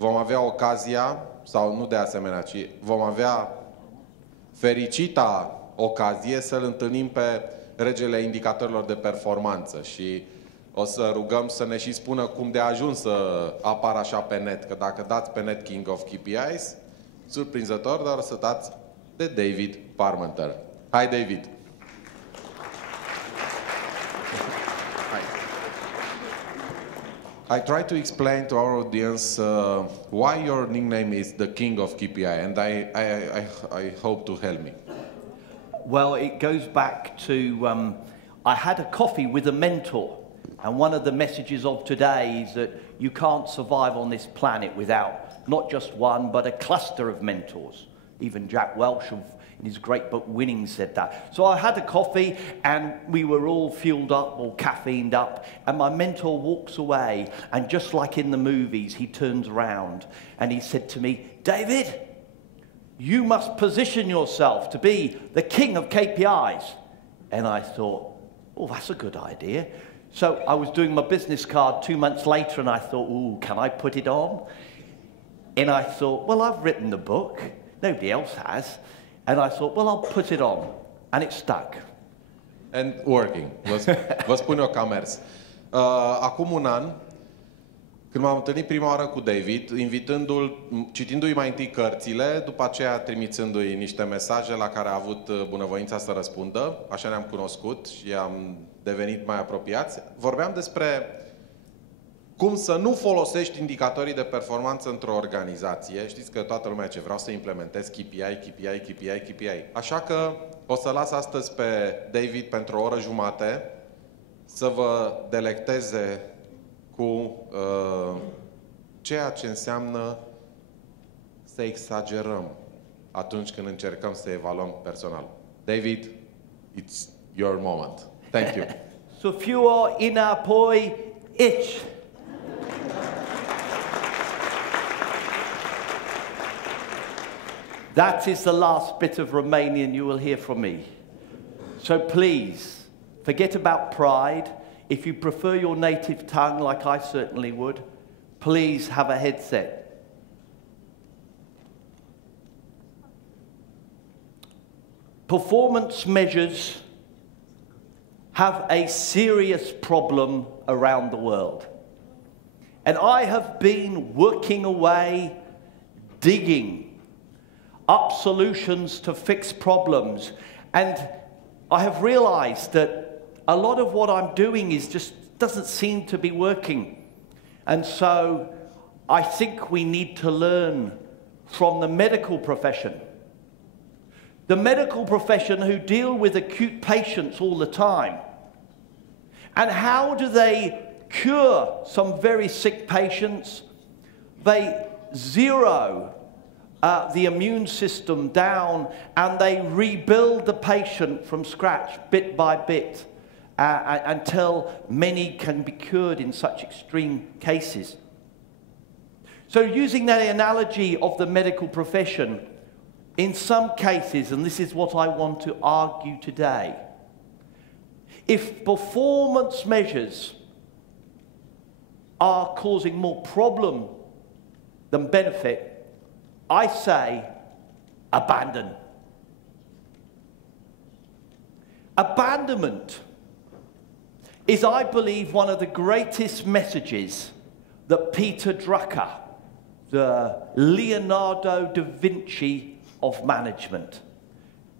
vom avea ocazia, sau nu de asemenea, ci vom avea fericita ocazie să-l întâlnim pe regele indicatorilor de performanță și o să rugăm să ne și spună cum de a ajuns să apară așa pe net, că dacă dați pe net King of KPIs, surprinzător, dar o să dați de David Parmenter. Hai, David! I try to explain to our audience why your nickname is the King of KPI, and I hope to help me. Well, it goes back to I had a coffee with a mentor, and one of the messages of today is that you can't survive on this planet without not just one, but a cluster of mentors. Even Jack Welch in his great book Winning said that. So I had a coffee and we were all fueled up or caffeined up, and my mentor walks away, and just like in the movies, he turns around and he said to me, David, you must position yourself to be the king of KPIs. And I thought, oh, that's a good idea. So I was doing my business card 2 months later and I thought, oh, can I put it on? And I thought, well, I've written the book. Nobody else has. And I thought, well, I'll put it on. And it stuck. And working. Vă spun eu că a mers. Acum un an, când m-am întâlnit prima oară cu David, invitându-l, citindu-i mai întâi cărțile, după aceea trimițându-i niște mesaje la care a avut bunăvoința să răspundă, așa ne-am cunoscut și am devenit mai apropiați, vorbeam despre cum să nu folosești indicatorii de performanță într-o organizație. Știți că toată lumea ce vreau să implementez KPI. Așa că o să las astăzi pe David pentru o oră jumate să vă delecteze cu ceea ce înseamnă să exagerăm atunci când încercăm să evaluăm personal. David, it's your moment. Thank you. So fewer inapoi itch. That is the last bit of Romanian you will hear from me. So please, forget about pride. If you prefer your native tongue, like I certainly would, please have a headset. Performance measures have a serious problem around the world. And I have been working away, digging up solutions to fix problems. And I have realized that a lot of what I'm doing is just doesn't seem to be working. And so I think we need to learn from the medical profession. The medical profession who deal with acute patients all the time. And how do they cure some very sick patients? They zero the immune system down and they rebuild the patient from scratch bit by bit until many can be cured in such extreme cases. So using that analogy of the medical profession, in some cases, and this is what I want to argue today, if performance measures are causing more problem than benefit, I say abandon. Abandonment is, I believe, one of the greatest messages that Peter Drucker, the Leonardo da Vinci of management,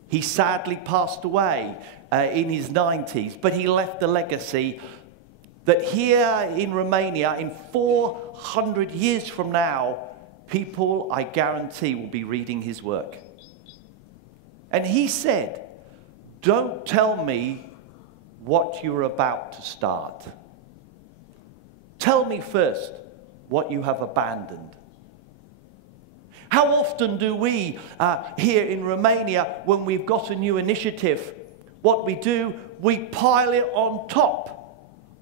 he sadly passed away in his 90s, but he left a legacy that here in Romania, in 400 years from now, people, I guarantee, will be reading his work. And he said, don't tell me what you're about to start. Tell me first what you have abandoned. How often do we, here in Romania, when we've got a new initiative, what we do, we pile it on top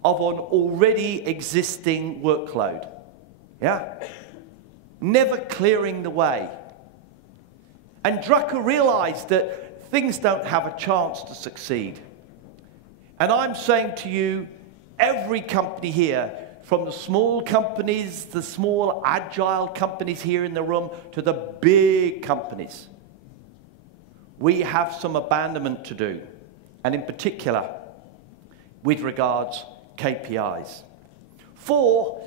of an already existing workload. Yeah? Never clearing the way. And Drucker realized that things don't have a chance to succeed. And I'm saying to you, every company here, from the small companies, the small agile companies here in the room, to the big companies, we have some abandonment to do, and in particular, with regards KPIs. 4,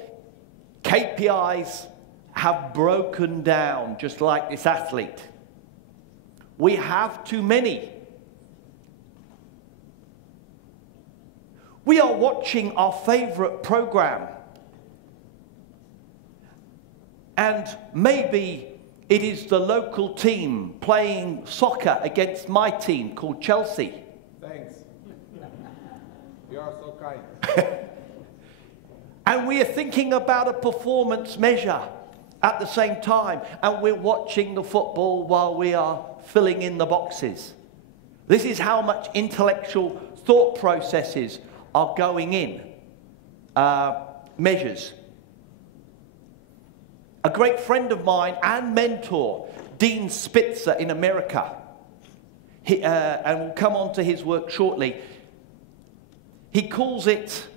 KPIs have broken down, just like this athlete. We have too many. We are watching our favorite program, and maybe it is the local team playing soccer against my team called Chelsea. Thanks. You are so kind. And we are thinking about a performance measure at the same time, and we're watching the football while we are filling in the boxes. This is how much intellectual thought processes are going in measures. A great friend of mine and mentor, Dean Spitzer in America, and we'll come on to his work shortly, he calls it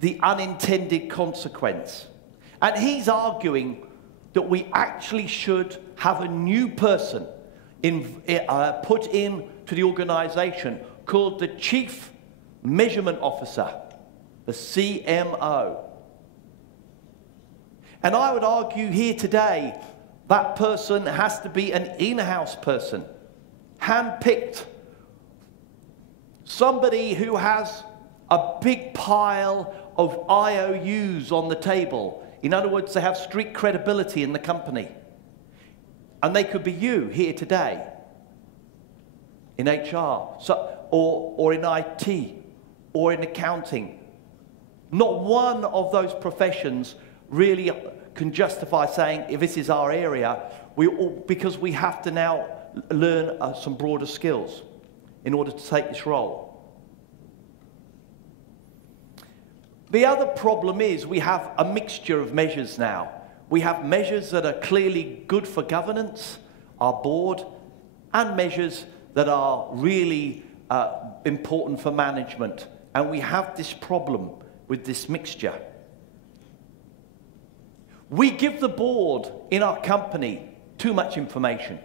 the unintended consequence. And he's arguing that we actually should have a new person put into the organization called the Chief Measurement Officer, the CMO. And I would argue here today, that person has to be an in-house person, hand-picked, somebody who has a big pile of IOUs on the table. In other words, they have street credibility in the company. And they could be you here today, in HR, or in IT, or in accounting. Not one of those professions really can justify saying, if this is our area, because we have to now learn some broader skills in order to take this role. The other problem is we have a mixture of measures now. We have measures that are clearly good for governance, our board, and measures that are really important for management. And we have this problem with this mixture. We give the board in our company too much information.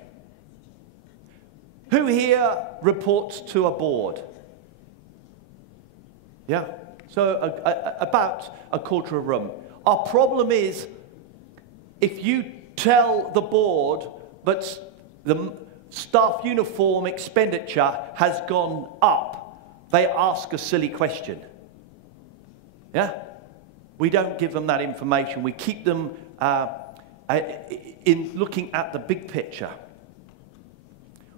Who here reports to a board? Yeah, so about a quarter of a room. Our problem is, if you tell the board that the staff uniform expenditure has gone up, they ask a silly question. Yeah? We don't give them that information. We keep them in looking at the big picture.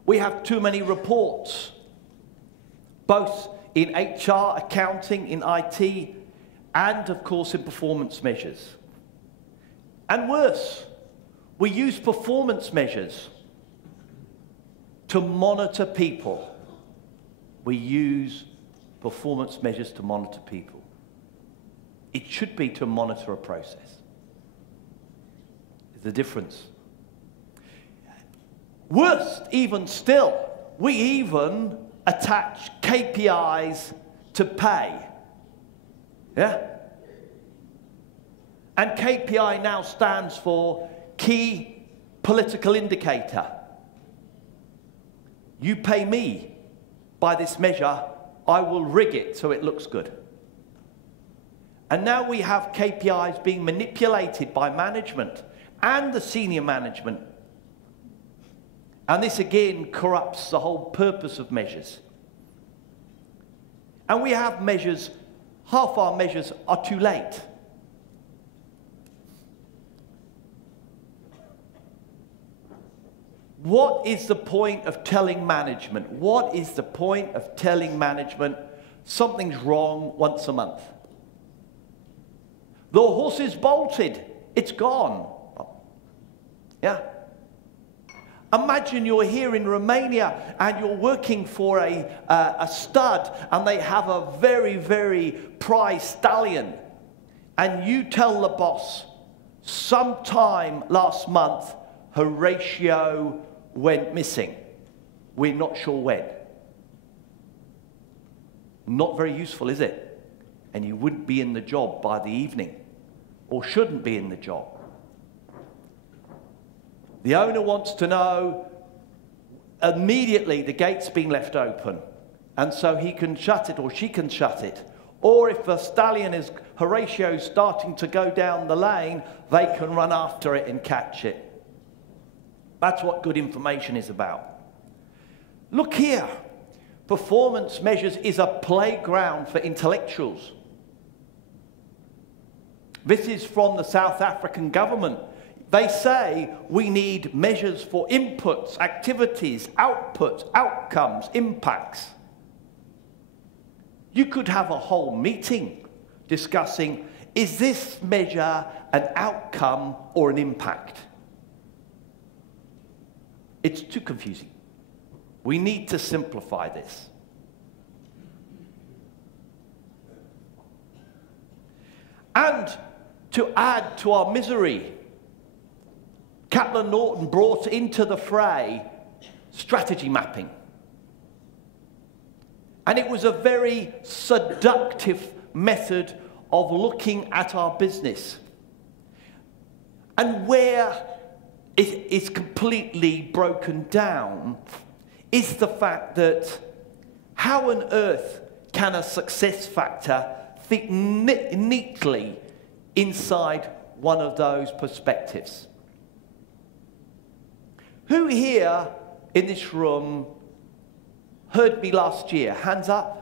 We have too many reports, both in HR, accounting, in IT, and of course in performance measures. And worse, we use performance measures to monitor people. We use performance measures to monitor people. It should be to monitor a process. There's a difference. Worse, even still, we even attach KPIs to pay. Yeah? And KPI now stands for Key Political Indicator. You pay me by this measure, I will rig it so it looks good. And now we have KPIs being manipulated by management and the senior management. And this again corrupts the whole purpose of measures. And we have measures, half our measures are too late. What is the point of telling management? What is the point of telling management something's wrong once a month? The horse is bolted. It's gone. Yeah. Imagine you're here in Romania and you're working for a stud and they have a very, very prized stallion. And you tell the boss, sometime last month, Horatio went missing. We're not sure when. Not very useful, is it? And you wouldn't be in the job by the evening. or shouldn't be in the job. The owner wants to know immediately the gate's been left open, and so he can shut it or she can shut it. Or if a stallion is Horatio's starting to go down the lane, they can run after it and catch it. That's what good information is about. Look here. Performance measures is a playground for intellectuals. This is from the South African government. They say we need measures for inputs, activities, outputs, outcomes, impacts. You could have a whole meeting discussing, is this measure an outcome or an impact? It's too confusing. We need to simplify this. And to add to our misery, Kaplan Norton brought into the fray strategy mapping. And it was a very seductive method of looking at our business. And where it is completely broken down is the fact that how on earth can a success factor fit neatly inside one of those perspectives? Who here in this room heard me last year? Hands up.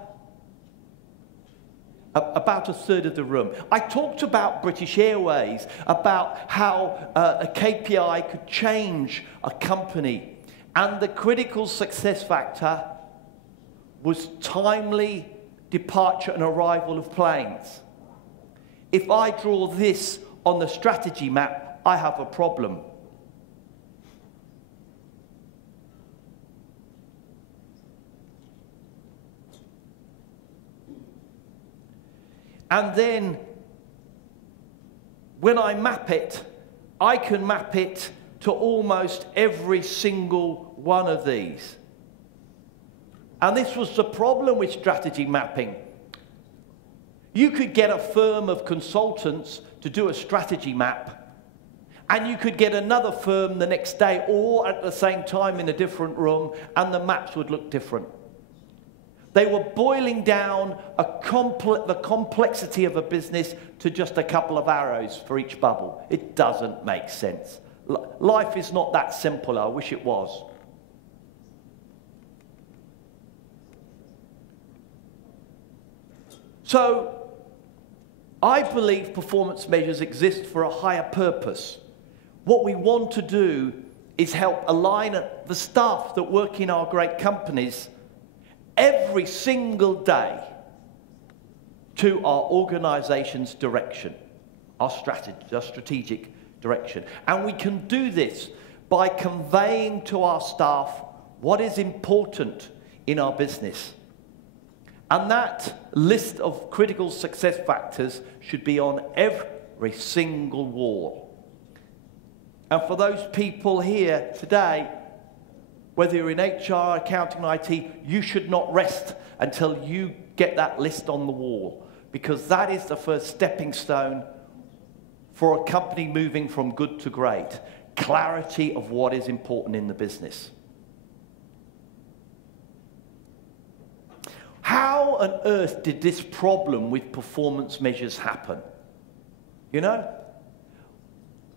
About a third of the room. I talked about British Airways, about how a KPI could change a company. And the critical success factor was timely departure and arrival of planes. If I draw this on the strategy map, I have a problem. And then, when I map it, I can map it to almost every single one of these. And this was the problem with strategy mapping. You could get a firm of consultants to do a strategy map, and you could get another firm the next day or at the same time in a different room, and the maps would look different. They were boiling down the complexity of a business to just a couple of arrows for each bubble. It doesn't make sense. Life is not that simple. I wish it was. So, I believe performance measures exist for a higher purpose. What we want to do is help align the staff that work in our great companies every single day to our organization's direction, our strategic direction. And we can do this by conveying to our staff what is important in our business. And that list of critical success factors should be on every single wall. And for those people here today, whether you're in HR, accounting, IT, you should not rest until you get that list on the wall, because that is the first stepping stone for a company moving from good to great. Clarity of what is important in the business. How on earth did this problem with performance measures happen? You know?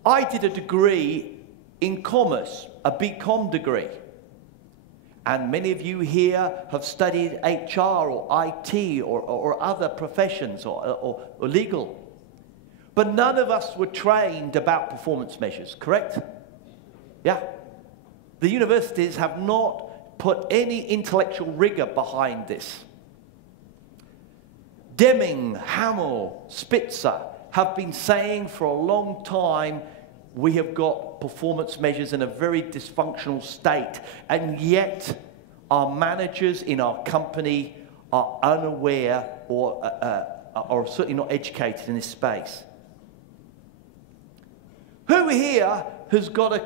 I did a degree in commerce, a BCom degree. And many of you here have studied HR or IT or other professions or legal. But none of us were trained about performance measures, correct? Yeah. The universities have not put any intellectual rigor behind this. Deming, Hamill, Spitzer have been saying for a long time we have got performance measures in a very dysfunctional state, and yet our managers in our company are unaware or certainly not educated in this space. Who here has got a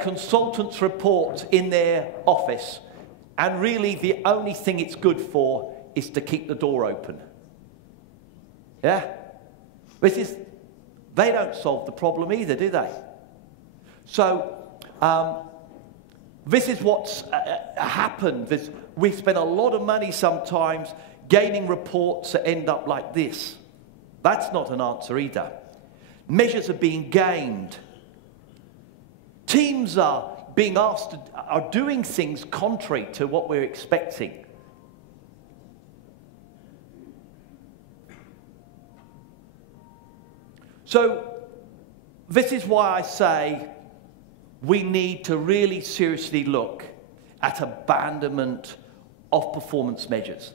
consultant's report in their office, and really the only thing it's good for is to keep the door open? Yeah? They don't solve the problem either, do they? So, this is what's happened. We spend a lot of money sometimes gaining reports that end up like this. That's not an answer either. Measures are being gained. Teams are being asked are doing things contrary to what we're expecting. So, this is why I say we need to really seriously look at abandonment of performance measures.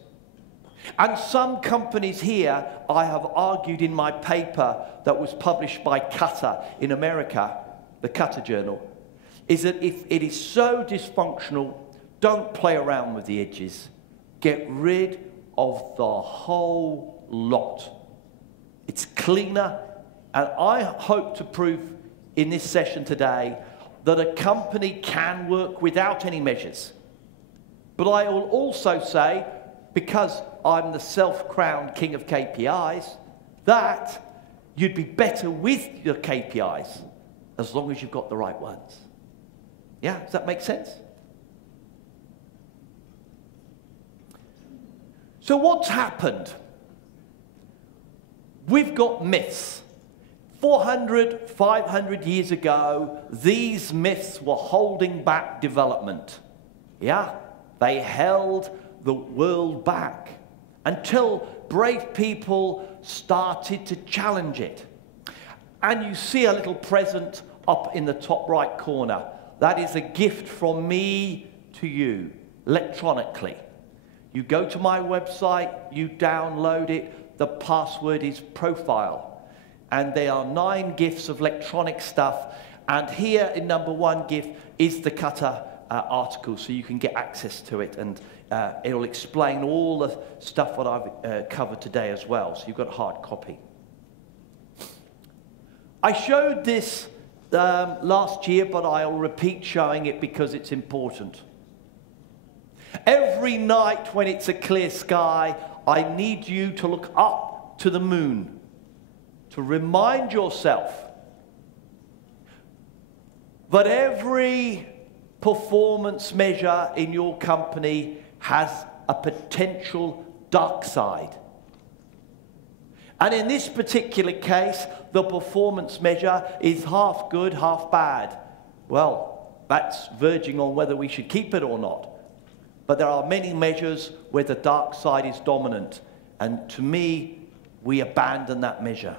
And some companies here, I have argued in my paper that was published by Qatar in America, the Qatar Journal, is that if it is so dysfunctional, don't play around with the edges. Get rid of the whole lot. It's cleaner, and I hope to prove in this session today that a company can work without any measures. But I will also say, because I'm the self-crowned king of KPIs, that you'd be better with your KPIs as long as you've got the right ones. Yeah, does that make sense? So what's happened? We've got myths. 400, 500 years ago, these myths were holding back development. Yeah, they held the world back until brave people started to challenge it. And you see a little present up in the top right corner. That is a gift from me to you, electronically. You go to my website, you download it, the password is profile. And there are 9 gifts of electronic stuff. And here in number 1 gift is the Qatar article, so you can get access to it. And it'll explain all the stuff that I've covered today as well. So you've got a hard copy. I showed this last year, but I'll repeat showing it because it's important. Every night when it's a clear sky, I need you to look up to the moon to remind yourself that every performance measure in your company has a potential dark side. And in this particular case, the performance measure is half good, half bad. Well, that's verging on whether we should keep it or not. But there are many measures where the dark side is dominant. And to me, we abandon that measure.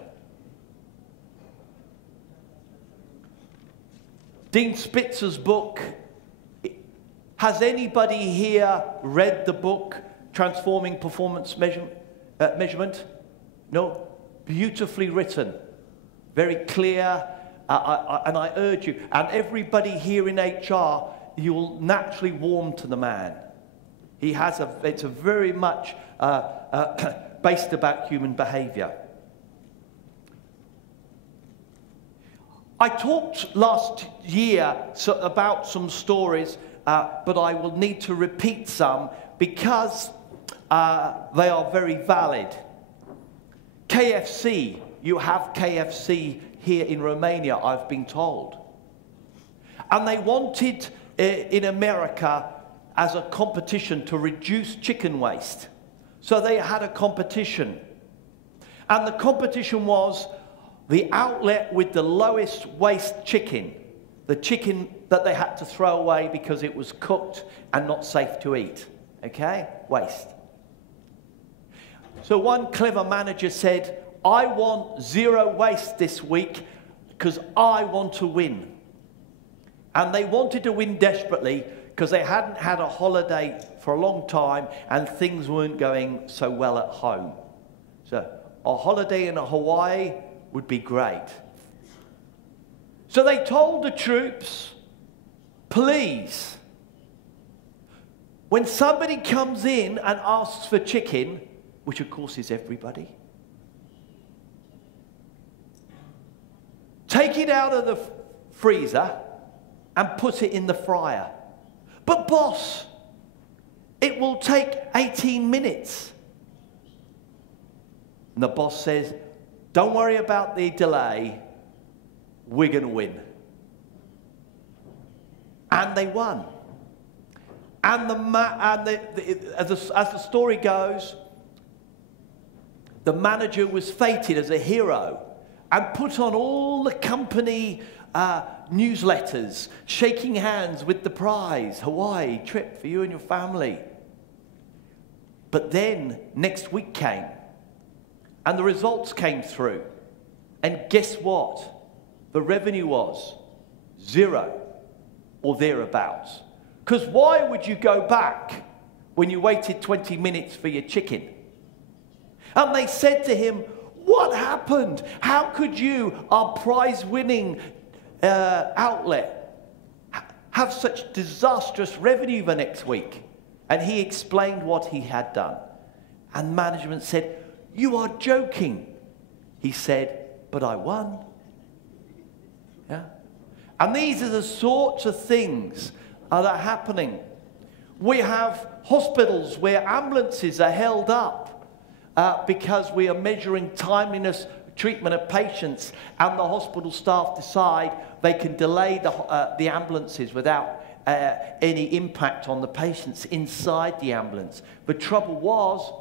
Dean Spitzer's book, has anybody here read the book, Transforming Performance Measurement? No? Beautifully written, very clear, and I urge you, and everybody here in HR, you'll naturally warm to the man. He has it's a very much based about human behavior. I talked last year about some stories, but I will need to repeat some because they are very valid. KFC, you have KFC here in Romania, I've been told. And they wanted in America as a competition to reduce chicken waste. So they had a competition. And the competition was the outlet with the lowest waste chicken, the chicken that they had to throw away because it was cooked and not safe to eat. Okay? Waste. So one clever manager said, I want 0 waste this week because I want to win. And they wanted to win desperately because they hadn't had a holiday for a long time and things weren't going so well at home. So a holiday in Hawaii would be great. So they told the troops, please, when somebody comes in and asks for chicken, which of course is everybody, take it out of the freezer and put it in the fryer. But boss, it will take 18 minutes. And the boss says, don't worry about the delay, we're going to win. And they won. And as the story goes, the manager was feted as a hero and put on all the company newsletters, shaking hands with the prize, Hawaii trip for you and your family. But then next week came, and the results came through. And guess what? The revenue was 0 or thereabouts. Because why would you go back when you waited 20 minutes for your chicken? And they said to him, what happened? How could you, our prize-winning outlet, have such disastrous revenue the next week? And he explained what he had done. And management said, you are joking. He said, but I won. Yeah? And these are the sorts of things that are happening. We have hospitals where ambulances are held up because we are measuring timeliness treatment of patients, and the hospital staff decide they can delay the ambulances without any impact on the patients inside the ambulance. The trouble was,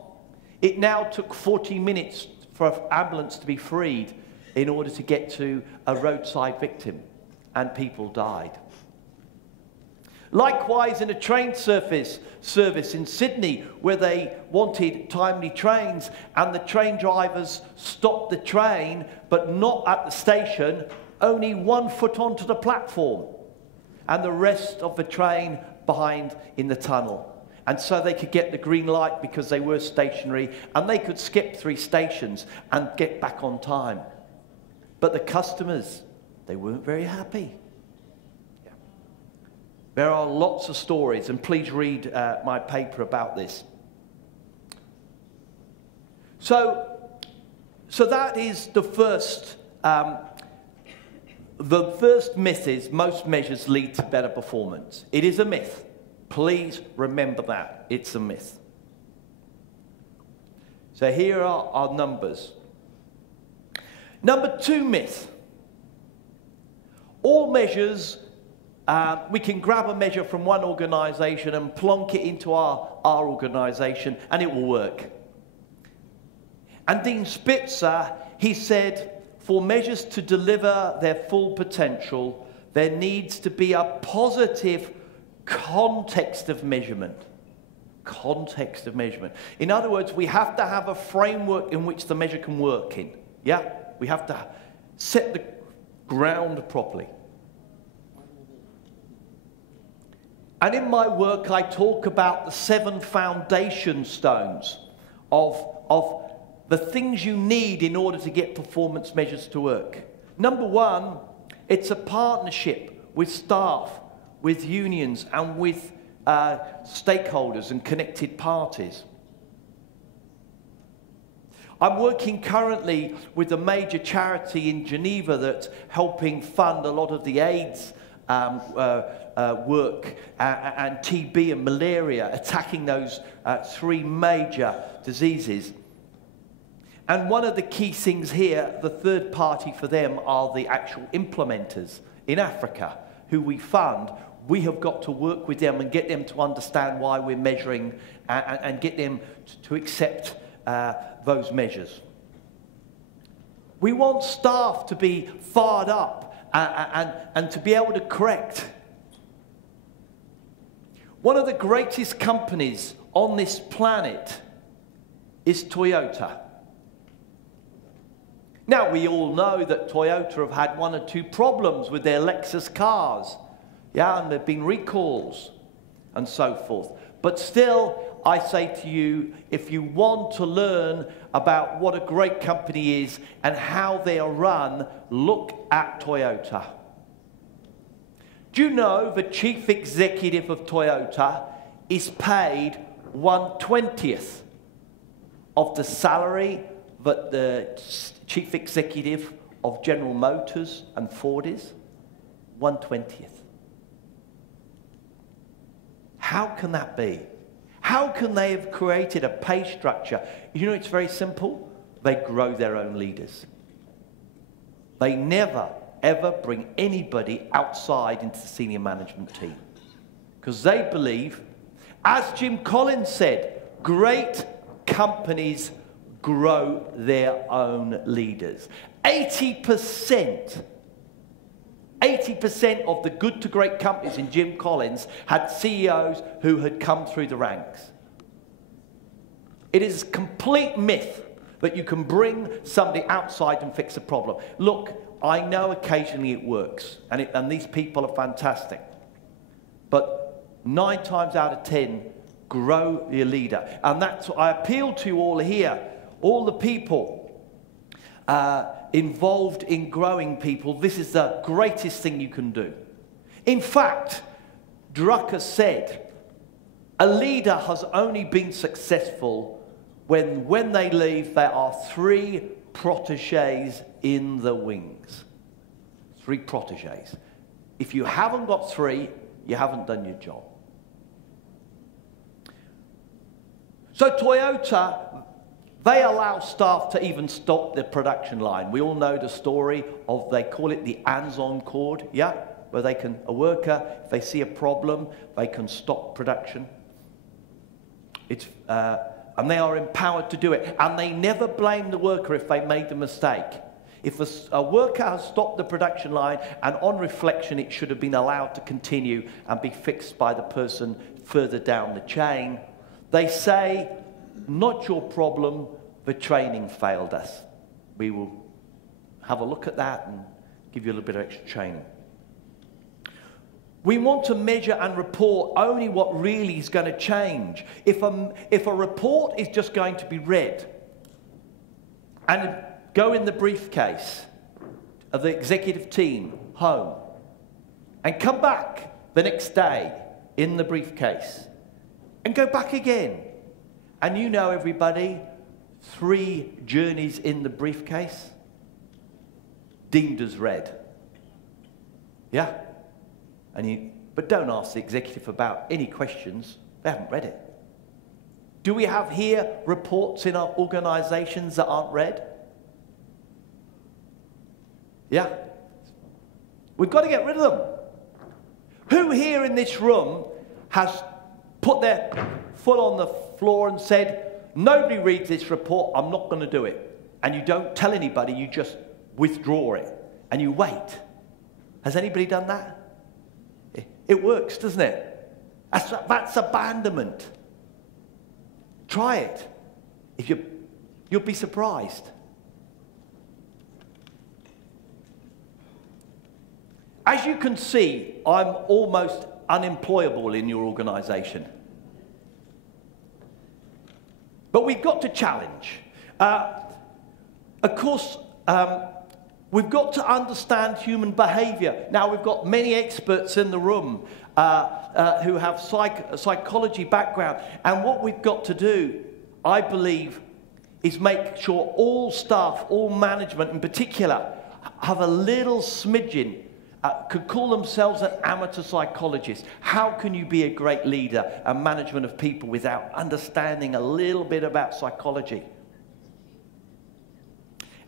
it now took 40 minutes for an ambulance to be freed in order to get to a roadside victim, and people died. Likewise, in a train service in Sydney, where they wanted timely trains, and the train drivers stopped the train, but not at the station, only 1 foot onto the platform, and the rest of the train behind in the tunnel. And so they could get the green light because they were stationary, and they could skip 3 stations and get back on time. But the customers, they weren't very happy. There are lots of stories, and please read my paper about this. So that is the first. The first myth is most measures lead to better performance. It is a myth. Please remember that. It's a myth. So here are our numbers. Number 2 myth. All measures, we can grab a measure from one organisation and plonk it into our organisation and it will work. And Dean Spitzer, he said, for measures to deliver their full potential, there needs to be a positive context of measurement. Context of measurement. In other words, we have to have a framework in which the measure can work in. Yeah? We have to set the ground properly. And in my work, I talk about the 7 foundation stones of the things you need in order to get performance measures to work. Number 1, it's a partnership with staff, with unions, and with stakeholders and connected parties. I'm working currently with a major charity in Geneva that's helping fund a lot of the AIDS work and TB and malaria, attacking those 3 major diseases. And one of the key things here, the third party for them are the actual implementers in Africa, who we fund. We have got to work with them and get them to understand why we're measuring and get them to accept those measures. We want staff to be fired up and to be able to correct. One of the greatest companies on this planet is Toyota. Now, we all know that Toyota have had 1 or 2 problems with their Lexus cars. Yeah, and there have been recalls and so forth. But still, I say to you, if you want to learn about what a great company is and how they are run, look at Toyota. Do you know the chief executive of Toyota is paid 1/20th of the salary that the chief executive of General Motors and Ford is? 1/20th. How can that be? How can they have created a pay structure? You know, it's very simple. they grow their own leaders. They never, ever bring anybody outside into the senior management team. Because they believe, as Jim Collins said, great companies grow their own leaders. 80% of the good to great companies in Jim Collins had CEOs who had come through the ranks. It is a complete myth that you can bring somebody outside and fix a problem. Look, I know occasionally it works, and these people are fantastic. But 9 times out of 10, grow your leader. And that's what I appeal to you all here, all the people involved in growing people. This is the greatest thing you can do. In fact, Drucker said, a leader has only been successful when they leave, there are 3 protégés in the wings. 3 protégés. If you haven't got 3, you haven't done your job. So Toyota, they allow staff to even stop the production line. We all know the story of, they call it the hands-on cord, yeah? Where they can, a worker, if they see a problem, they can stop production. And they are empowered to do it. And they never blame the worker if they made the mistake. If a worker has stopped the production line, and on reflection it should have been allowed to continue and be fixed by the person further down the chain, they say, not your problem, the training failed us. We will have a look at that and give you a little bit of extra training. We want to measure and report only what really is going to change. If a report is just going to be read and go in the briefcase of the executive team home and come back the next day in the briefcase and go back again, and you know, everybody, 3 journeys in the briefcase deemed as read. Yeah? But don't ask the executive about any questions. They haven't read it. Do we have here reports in our organizations that aren't read? Yeah. We've got to get rid of them. Who here in this room has put their foot on the floor and said, nobody reads this report, I'm not going to do it? And you don't tell anybody, you just withdraw it and you wait. Has anybody done that? It works, doesn't it? That's abandonment. Try it. You'll be surprised. As you can see, I'm almost unemployable in your organization. But we've got to challenge. Of course, we've got to understand human behavior. Now, we've got many experts in the room who have psychology background. And what we've got to do, I believe, is make sure all staff, all management in particular, have a little smidgen, could call themselves an amateur psychologist. How can you be a great leader and management of people without understanding a little bit about psychology?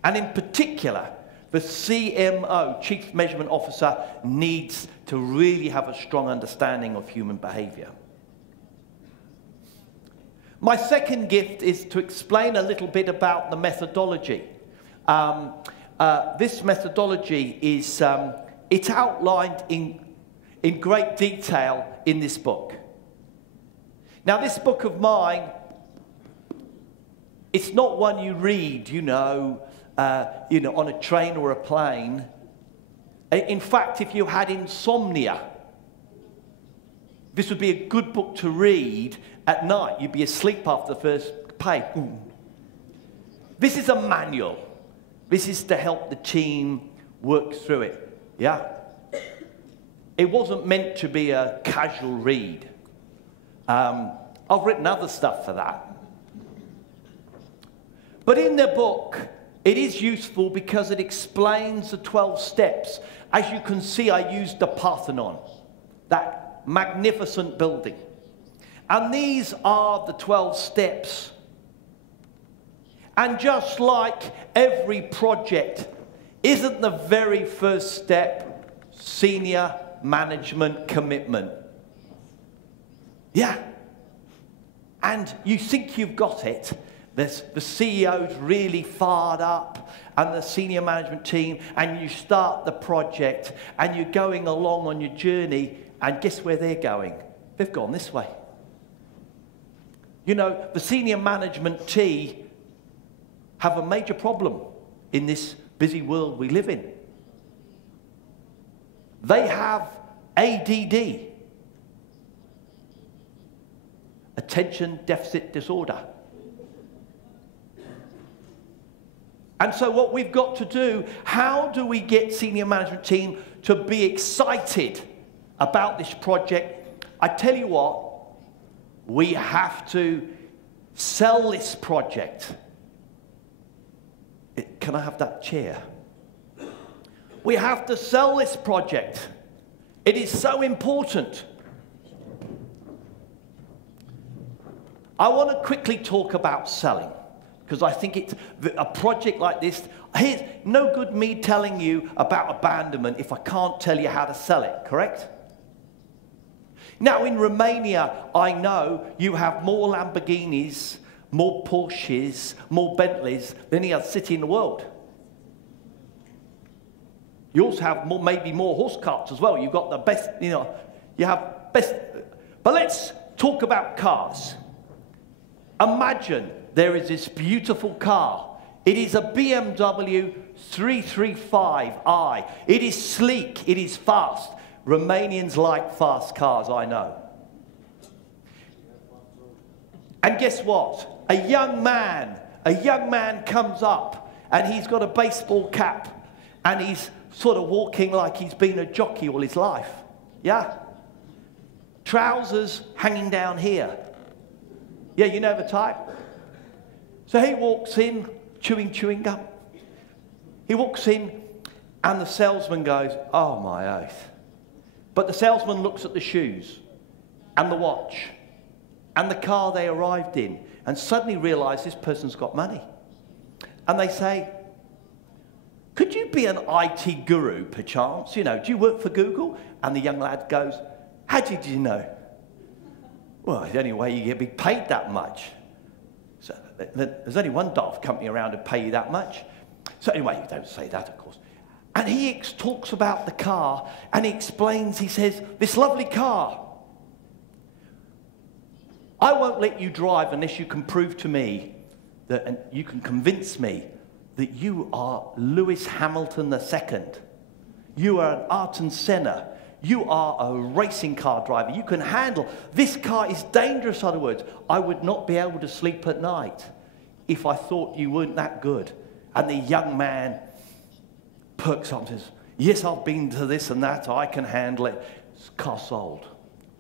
And in particular, the CMO, Chief Measurement Officer, needs to really have a strong understanding of human behavior. My second gift is to explain a little bit about the methodology. This methodology is it's outlined in great detail in this book. Now, this book of mine, it's not one you read, you know, on a train or a plane. In fact, if you had insomnia, this would be a good book to read at night. You'd be asleep after the first page. This is a manual. This is to help the team work through it. Yeah? It wasn't meant to be a casual read. I've written other stuff for that. But in the book, it is useful because it explains the 12 steps. As you can see, I used the Parthenon, that magnificent building. And these are the 12 steps. And just like every project, isn't the very first step senior management commitment? Yeah. And you think you've got it. The CEO's really fired up, and the senior management team, and you start the project, and you're going along on your journey, and guess where they're going? They've gone this way. You know, the senior management team have a major problem in this busy world we live in. They have ADD, attention deficit disorder. And so what we've got to do, how do we get senior management team to be excited about this project? I tell you what, we have to sell this project. Can I have that chair? We have to sell this project. It is so important. I want to quickly talk about selling, because I think it's a project like this. Here's no good me telling you about abandonment if I can't tell you how to sell it, correct? Now in Romania, I know you have more Lamborghinis, more Porsches, more Bentleys than any other city in the world. You also have more, maybe more horse carts as well. You've got the best, you know, you have best. But let's talk about cars. Imagine there is this beautiful car. It is a BMW 335i. It is sleek. It is fast. Romanians like fast cars, I know. And guess what? A young man comes up, and he's got a baseball cap, and he's sort of walking like he's been a jockey all his life. Yeah? Trousers hanging down here. Yeah, you know the type? So he walks in, chewing gum. He walks in, and the salesman goes, oh my oath. But the salesman looks at the shoes, and the watch, and the car they arrived in, and suddenly realize this person's got money. And they say, could you be an IT guru, perchance? You know, do you work for Google? And the young lad goes, how did you know? Well, the only way you get be paid that much. So there's only one daft company around to pay you that much. So anyway, you don't say that, of course. And he talks about the car, and he explains, he says, this lovely car, I won't let you drive unless you can prove to me that, and you can convince me that you are Lewis Hamilton II. You are an Ayrton Senna. You are a racing car driver. You can handle. This car is dangerous, in other words. I would not be able to sleep at night if I thought you weren't that good. And the young man perks up and says, yes, I've been to this and that. I can handle it. It's car sold.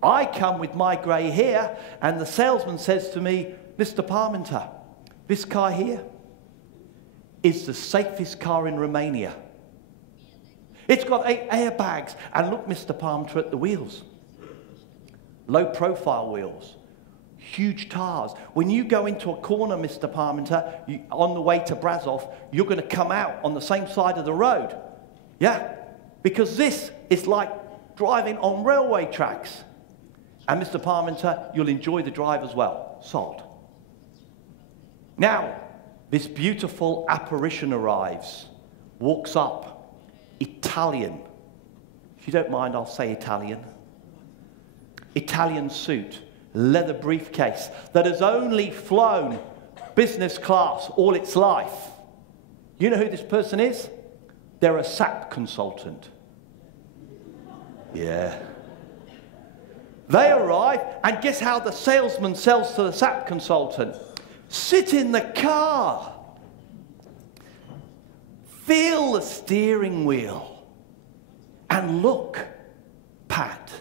I come with my grey hair, and the salesman says to me, Mr. Parmenter, this car here is the safest car in Romania. It's got 8 airbags. And look, Mr. Parmenter, at the wheels. Low profile wheels. Huge tires. When you go into a corner, Mr. Parmenter, on the way to Brasov, you're going to come out on the same side of the road. Yeah? Because this is like driving on railway tracks. And Mr. Parmenter, you'll enjoy the drive as well. Sold. Now, this beautiful apparition arrives, walks up, Italian. If you don't mind, I'll say Italian. Italian suit, leather briefcase that has only flown business class all its life. You know who this person is? They're a SAP consultant. Yeah. They arrive, and guess how the salesman sells to the SAP consultant? Sit in the car. Feel the steering wheel. And look, Pat,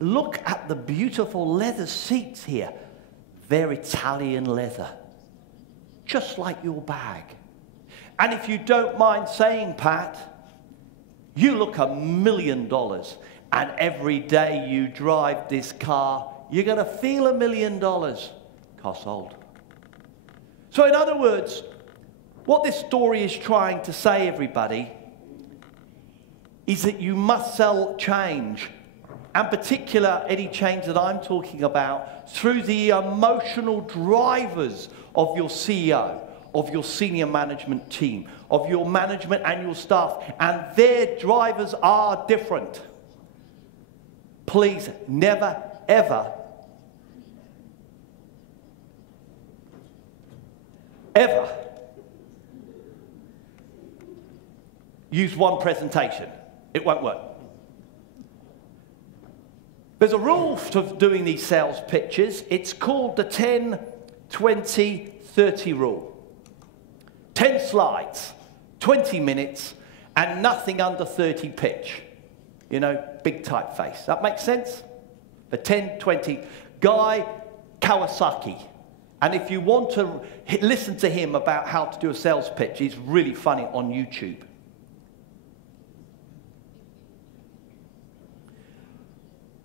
look at the beautiful leather seats here. They're Italian leather, just like your bag. And if you don't mind saying, Pat, you look $1 million. And every day you drive this car, you're going to feel $1 million. Car sold. So in other words, What this story is trying to say, everybody, is that you must sell change, and particular any change that I'm talking about, through the emotional drivers of your CEO, of your senior management team, of your management and your staff, and their drivers are different. Please never, ever, ever use one presentation. It won't work. There's a rule for doing these sales pitches. It's called the 10, 20, 30 rule. 10 slides, 20 minutes, and nothing under 30 pitch. You know, big typeface. That makes sense? The 10, 20. Guy Kawasaki. And if you want to listen to him about how to do a sales pitch, he's really funny on YouTube.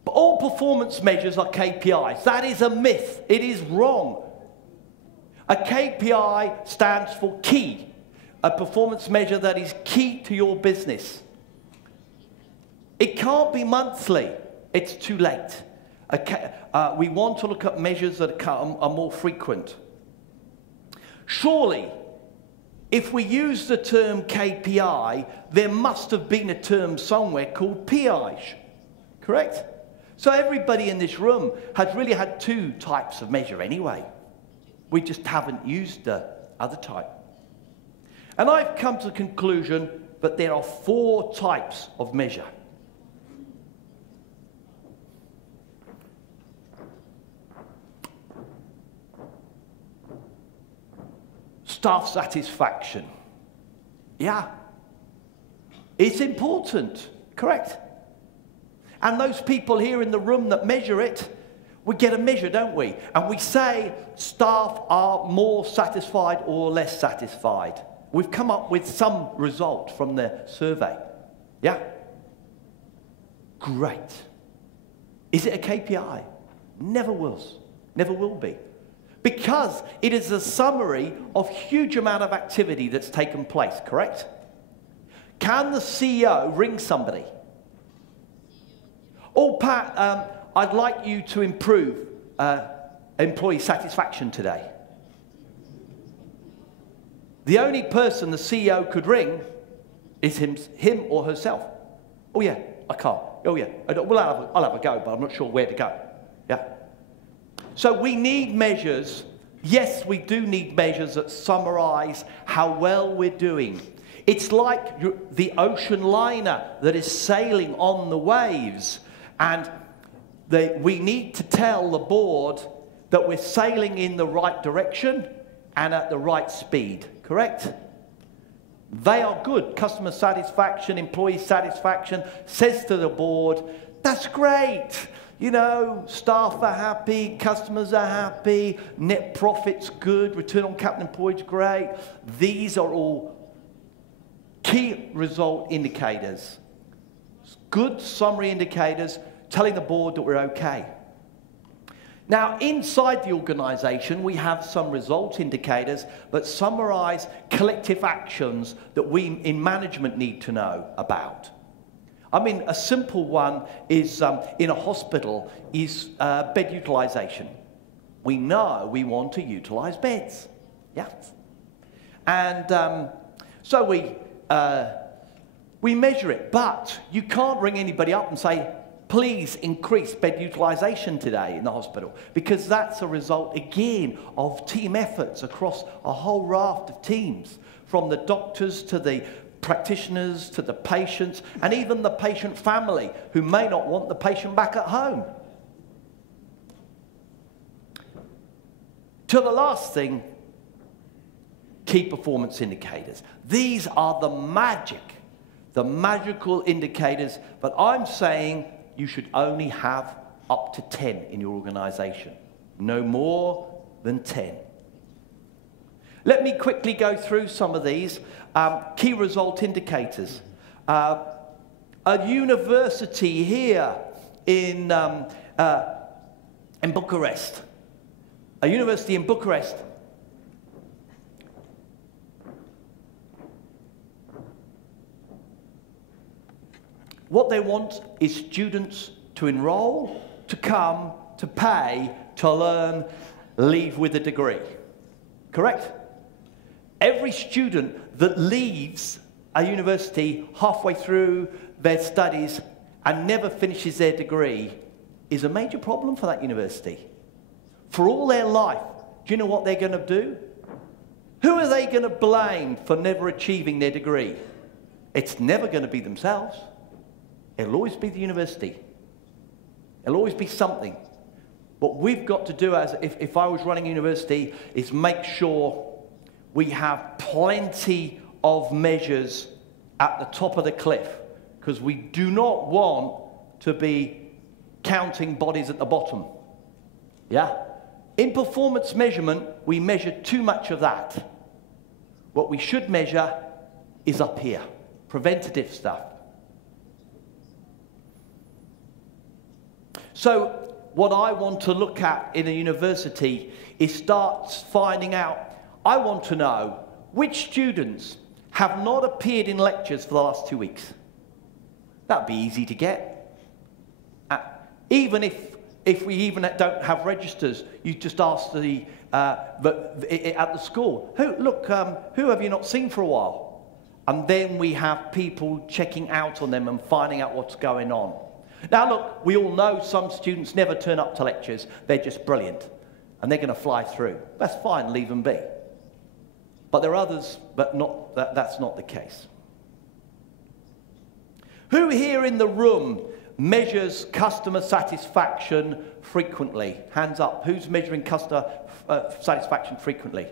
But all performance measures are KPIs. That is a myth. It is wrong. A KPI stands for key, a performance measure that is key to your business. It can't be monthly. It's too late. We want to look at measures that are more frequent. Surely, if we use the term KPI, there must have been a term somewhere called PI. Correct? So everybody in this room has really had two types of measure anyway. We just haven't used the other type. And I've come to the conclusion that there are 4 types of measure. Staff satisfaction. Yeah. It's important, correct? And those people here in the room that measure it, we get a measure, don't we? And we say staff are more satisfied or less satisfied. We've come up with some result from the survey. Yeah? Great. Is it a KPI? Never was. Never will be. Because it is a summary of huge amount of activity that's taken place, correct? Can the CEO ring somebody? Oh, Pat, I'd like you to improve employee satisfaction today. The only person the CEO could ring is him or herself. Oh, yeah, I can't. Oh, yeah, I'll have a go, but I'm not sure where to go. Yeah. So we need measures. Yes, we do need measures that summarize how well we're doing. It's like the ocean liner that is sailing on the waves. And we need to tell the board that we're sailing in the right direction and at the right speed, correct? They are good. Customer satisfaction, employee satisfaction says to the board, that's great. You know, staff are happy, customers are happy, net profit's good, return on capital employed's great. These are all key result indicators. Good summary indicators telling the board that we're okay. Now, inside the organization, we have some result indicators that summarize collective actions that we in management need to know about. I mean, a simple one is, in a hospital, is bed utilization. We know we want to utilize beds. Yeah. And so we measure it, but you can't ring anybody up and say, please increase bed utilization today in the hospital, because that's a result, again, of team efforts across a whole raft of teams, from the doctors to the practitioners to the patients, and even the patient family who may not want the patient back at home. To the last thing, key performance indicators. These are the magical indicators, but I'm saying you should only have up to 10 in your organization. No more than 10. Let me quickly go through some of these key result indicators. A university here in Bucharest. A university in Bucharest What they want is students to enroll, to come, to pay, to learn, leave with a degree. Correct? Every student that leaves a university halfway through their studies and never finishes their degree is a major problem for that university. For all their life, do you know what they're going to do? Who are they going to blame for never achieving their degree? It's never going to be themselves. It'll always be the university. It'll always be something. What we've got to do, as if I was running a university, is make sure we have plenty of measures at the top of the cliff, because we do not want to be counting bodies at the bottom. Yeah? In performance measurement, we measure too much of that. What we should measure is up here, preventative stuff. So what I want to look at in a university is start finding out, I want to know which students have not appeared in lectures for the last 2 weeks. That'd be easy to get. Even if we even don't have registers, you just ask the at the school, who have you not seen for a while? And then we have people checking out on them and finding out what's going on. Now look, we all know some students never turn up to lectures. They're just brilliant. And they're going to fly through. That's fine, leave them be. But there are others, but that's not the case. Who here in the room measures customer satisfaction frequently? Hands up. Who's measuring customer satisfaction frequently?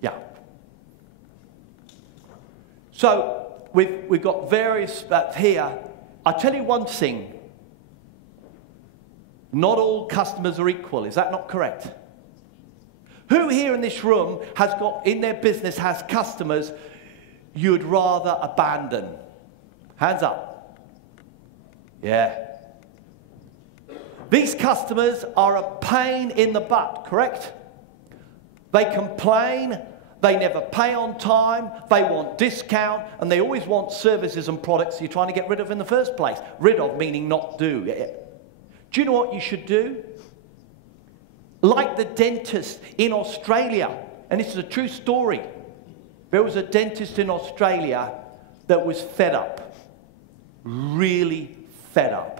Yeah. So we've got various here. I'll tell you one thing. Not all customers are equal. Is that not correct? Who here in this room has got, in their business, has customers you'd rather abandon? Hands up. Yeah. These customers are a pain in the butt, correct? They complain, they never pay on time, they want discount, and they always want services and products you're trying to get rid of in the first place. Rid of meaning not do. Do you know what you should do? Like the dentist in Australia, and this is a true story. There was a dentist in Australia that was fed up. Really fed up.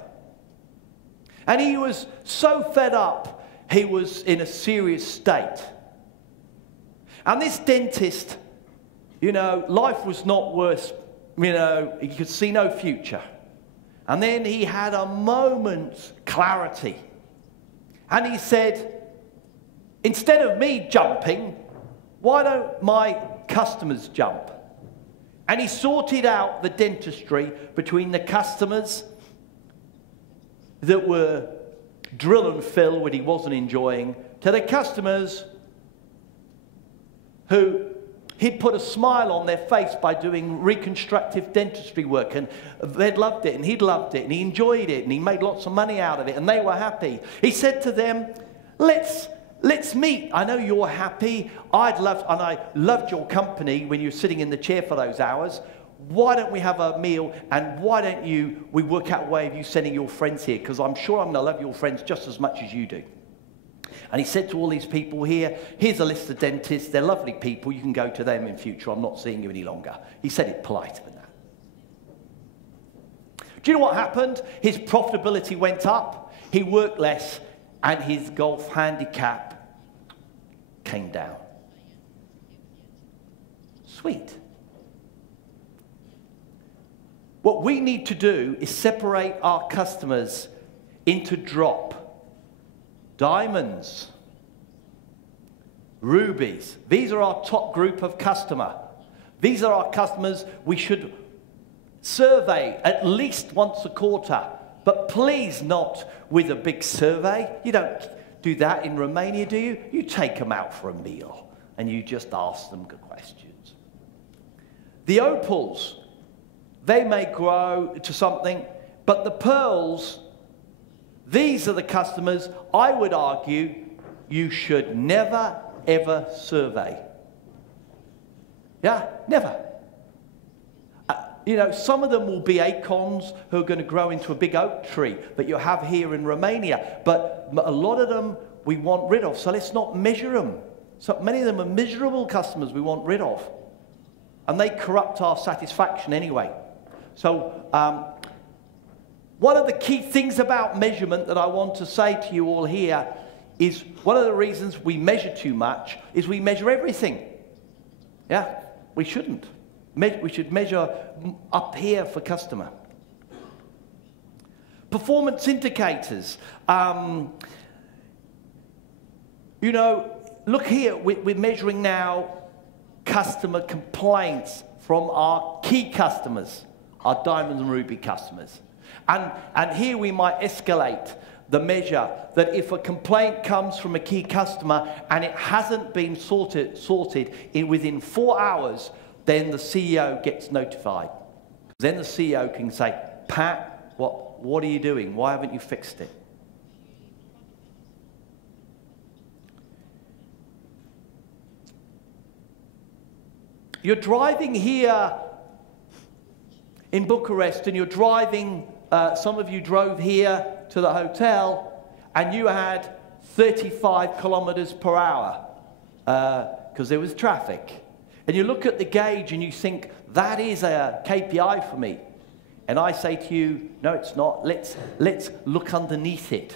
And he was so fed up, he was in a serious state. And this dentist, you know, life was not worse, you know, he could see no future. And then he had a moment's clarity. And he said, instead of me jumping, why don't my customers jump? And he sorted out the dentistry between the customers that were drill and fill, what he wasn't enjoying, to the customers who he'd put a smile on their face by doing reconstructive dentistry work, and they'd loved it, and he'd loved it, and he enjoyed it, and he made lots of money out of it, and they were happy. He said to them, let's meet. I know you're happy. I loved your company when you were sitting in the chair for those hours. Why don't we have a meal, and why don't we work out a way of you sending your friends here, because I'm sure I'm going to love your friends just as much as you do. And he said to all these people here, here's a list of dentists. They're lovely people. You can go to them in future. I'm not seeing you any longer. He said it politer than that. Do you know what happened? His profitability went up. He worked less, and his golf handicap came down. Sweet. What we need to do is separate our customers into drop, diamonds, rubies. These are our top group of customer. These are our customers we should survey at least once a quarter, but please not with a big survey. You don't do that in Romania, do you? You take them out for a meal and you just ask them good questions. The opals, they may grow to something, but the pearls, these are the customers I would argue you should never, ever survey. Yeah, never. you know, some of them will be acorns who are going to grow into a big oak tree that you have here in Romania. But a lot of them we want rid of, so let's not measure them. So many of them are miserable customers we want rid of. And they corrupt our satisfaction anyway. So one of the key things about measurement that I want to say to you all here is one of the reasons we measure too much is we measure everything. Yeah, we shouldn't. We should measure up here for customer. Performance indicators. You know, look here, we're measuring now customer complaints from our key customers, our diamond and ruby customers. And here we might escalate the measure that if a complaint comes from a key customer and it hasn't been sorted within 4 hours, then the CEO gets notified. Then the CEO can say, Pat, what are you doing? Why haven't you fixed it? You're driving here in Bucharest and you're driving, some of you drove here to the hotel and you had 35 kilometers per hour because there was traffic. And you look at the gauge and you think, that is a KPI for me. And I say to you, no, it's not. Let's look underneath it.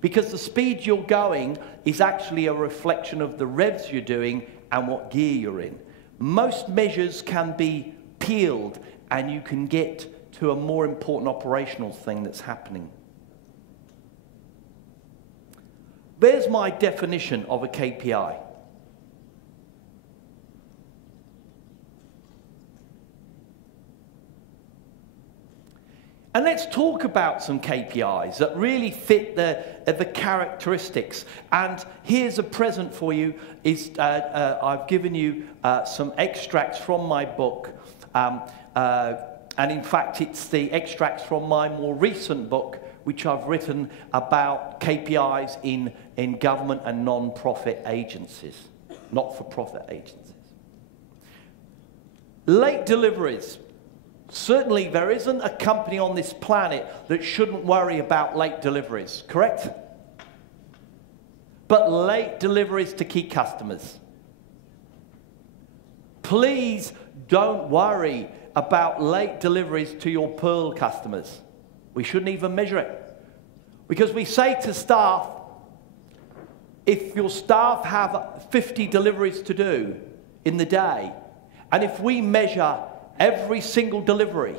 Because the speed you're going is actually a reflection of the revs you're doing and what gear you're in. Most measures can be peeled and you can get to a more important operational thing that's happening. There's my definition of a KPI. And let's talk about some KPIs that really fit the characteristics. And here's a present for you. I've given you some extracts from my book. And in fact, it's the extracts from my more recent book, which I've written about KPIs in government and non-profit agencies, not-for-profit agencies. Late deliveries. Certainly, there isn't a company on this planet that shouldn't worry about late deliveries, correct? But late deliveries to key customers. Please don't worry about late deliveries to your Pearl customers. We shouldn't even measure it. Because we say to staff, if your staff have 50 deliveries to do in the day, and if we measure every single delivery,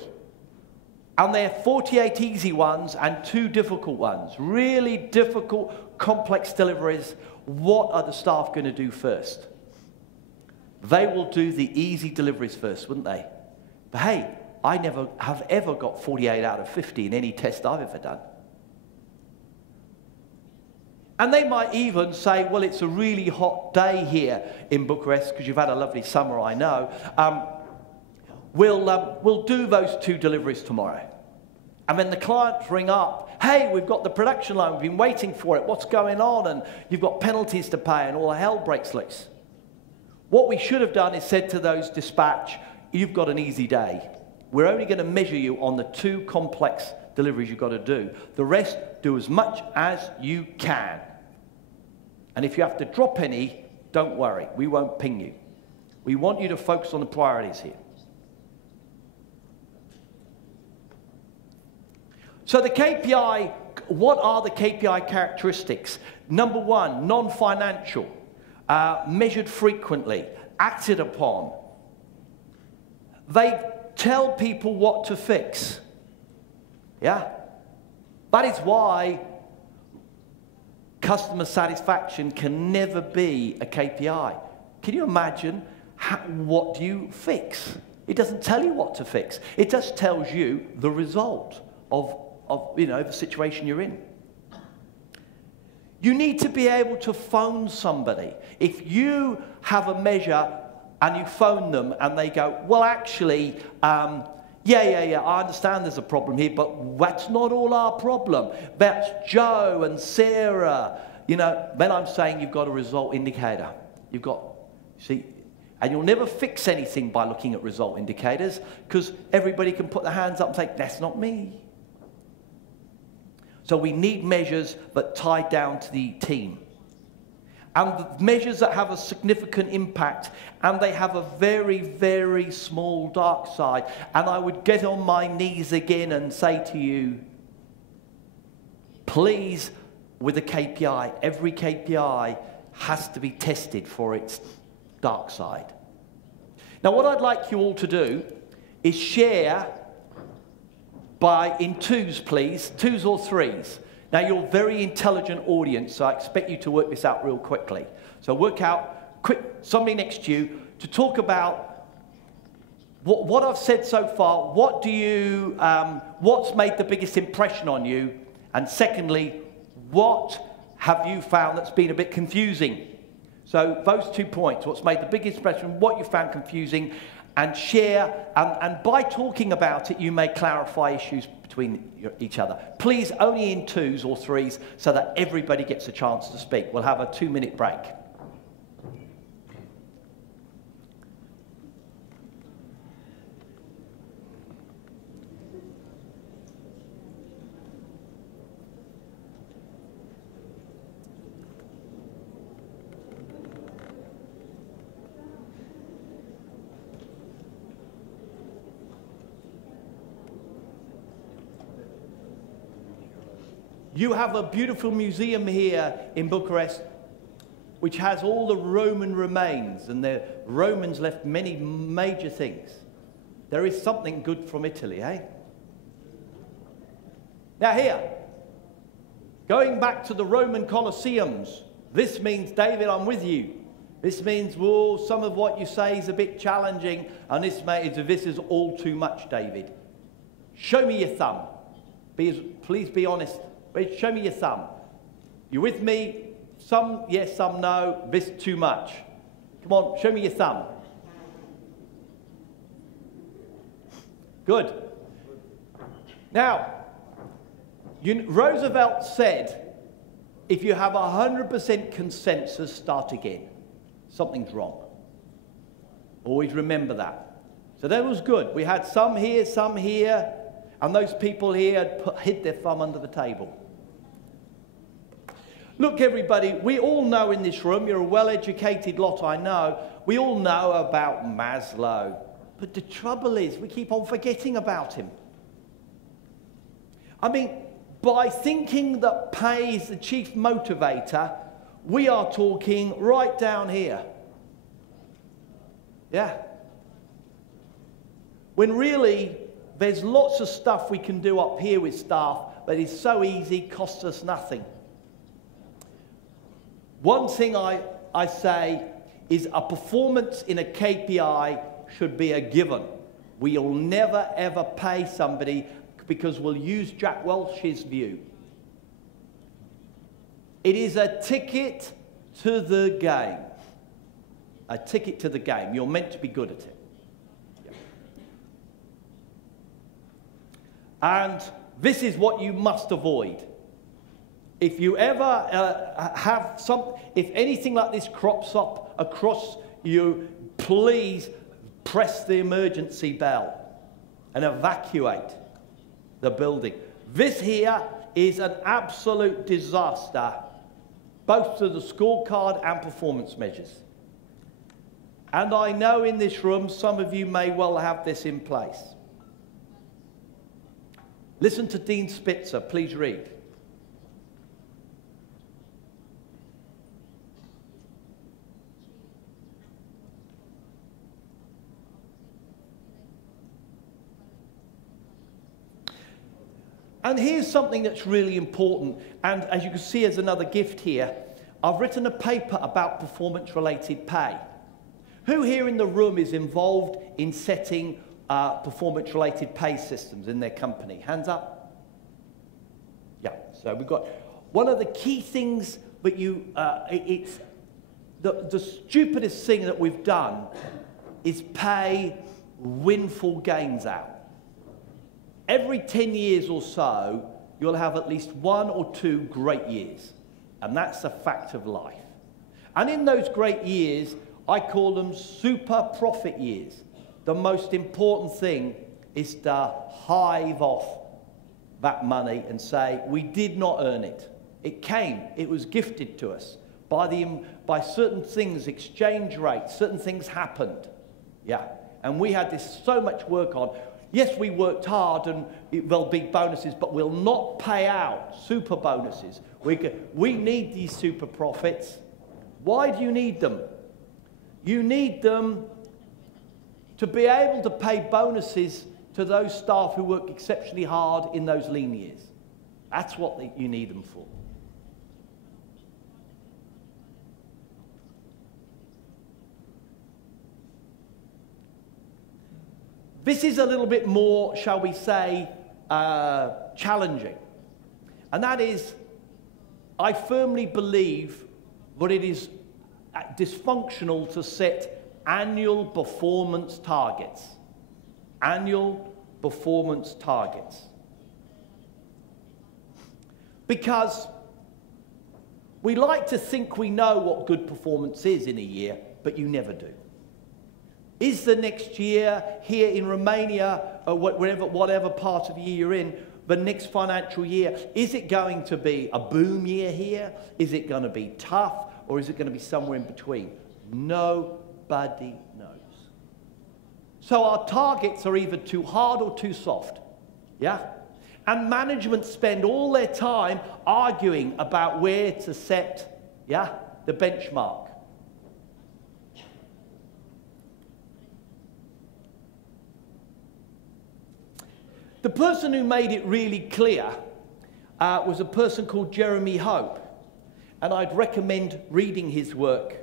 and there are 48 easy ones and 2 difficult ones, really difficult, complex deliveries, what are the staff going to do first? They will do the easy deliveries first, wouldn't they? But hey, I never have ever got 48 out of 50 in any test I've ever done. And they might even say, well, it's a really hot day here in Bucharest, because you've had a lovely summer, I know. We'll do those 2 deliveries tomorrow. And then the clients ring up, hey, we've got the production line, we've been waiting for it, what's going on? And you've got penalties to pay and all hell breaks loose. What we should have done is said to those dispatch, you've got an easy day. We're only going to measure you on the 2 complex deliveries you've got to do. The rest, do as much as you can. And if you have to drop any, don't worry, we won't ping you. We want you to focus on the priorities here. So the KPI, what are the KPI characteristics? Number 1, non-financial, measured frequently, acted upon. They tell people what to fix. Yeah? That is why customer satisfaction can never be a KPI. Can you imagine what do you fix? It doesn't tell you what to fix. It just tells you the result of the situation you're in. You need to be able to phone somebody. If you have a measure and you phone them and they go, well, actually, yeah, I understand there's a problem here, but that's not all our problem. That's Joe and Sarah. You know, then I'm saying you've got a result indicator. You've got, see, And you'll never fix anything by looking at result indicators, because everybody can put their hands up and say, that's not me. So we need measures that tie down to the team. And the measures that have a significant impact, and they have a very, very small dark side. And I would get on my knees again and say to you, please, with a KPI, every KPI has to be tested for its dark side. Now, what I'd like you all to do is share in twos, please, twos or threes. Now, you're a very intelligent audience, so I expect you to work this out real quickly. So work out, somebody next to you, to talk about what I've said so far. What's made the biggest impression on you? And secondly, what have you found that's been a bit confusing? So those 2 points, what's made the biggest impression, what you found confusing, and share, and by talking about it, you may clarify issues between each other. Please, only in twos or threes, so that everybody gets a chance to speak. We'll have a 2-minute break. You have a beautiful museum here in Bucharest, which has all the Roman remains, and the Romans left many major things. There is something good from Italy, eh? Now here, going back to the Roman Colosseums, this means, David, I'm with you. This means, well, some of what you say is a bit challenging, and this is all too much, David. Show me your thumb. Please be honest. Show me your thumb. You with me? Some yes, some no. This too much. Come on, show me your thumb. Good. Now, Roosevelt said, if you have 100% consensus, start again. Something's wrong. Always remember that. So that was good. We had some here, and those people here had hid their thumb under the table. Look, everybody, we all know in this room, you're a well-educated lot, I know, we all know about Maslow. But the trouble is, we keep on forgetting about him. I mean, by thinking that pay is the chief motivator, we are talking right down here. Yeah. When really, there's lots of stuff we can do up here with staff, but it's so easy, costs us nothing. One thing I say is a performance in a KPI should be a given. We'll never ever pay somebody because we'll use Jack Welch's view. It is a ticket to the game. A ticket to the game. You're meant to be good at it. And this is what you must avoid. If you ever if anything like this crops up across you, please press the emergency bell and evacuate the building. This here is an absolute disaster, both to the scorecard and performance measures. And I know in this room, some of you may well have this in place. Listen to Dean Spitzer, please read. And here's something that's really important, and as you can see as another gift here, I've written a paper about performance-related pay. Who here in the room is involved in setting performance-related pay systems in their company? Hands up. Yeah, so we've got one of the key things, but it's the stupidest thing that we've done is pay windfall gains out. Every 10 years or so, you'll have at least 1 or 2 great years. And that's a fact of life. And in those great years, I call them super profit years. The most important thing is to hive off that money and say, we did not earn it. It came, it was gifted to us by certain things, exchange rates, certain things happened. Yeah, and we had this so much work on. Yes, we worked hard and there'll be bonuses, but we'll not pay out super bonuses. We need these super profits. Why do you need them? You need them to be able to pay bonuses to those staff who work exceptionally hard in those lean years. That's what you need them for. This is a little bit more, shall we say, challenging. And that is, I firmly believe that it is dysfunctional to set annual performance targets. Annual performance targets. Because we like to think we know what good performance is in a year, but you never do. Is the next year here in Romania, or whatever part of the year you're in, the next financial year, is it going to be a boom year here? Is it going to be tough? Or is it going to be somewhere in between? Nobody knows. So our targets are either too hard or too soft. Yeah? And management spend all their time arguing about where to set, yeah, the benchmark. The person who made it really clear was a person called Jeremy Hope, and I'd recommend reading his work.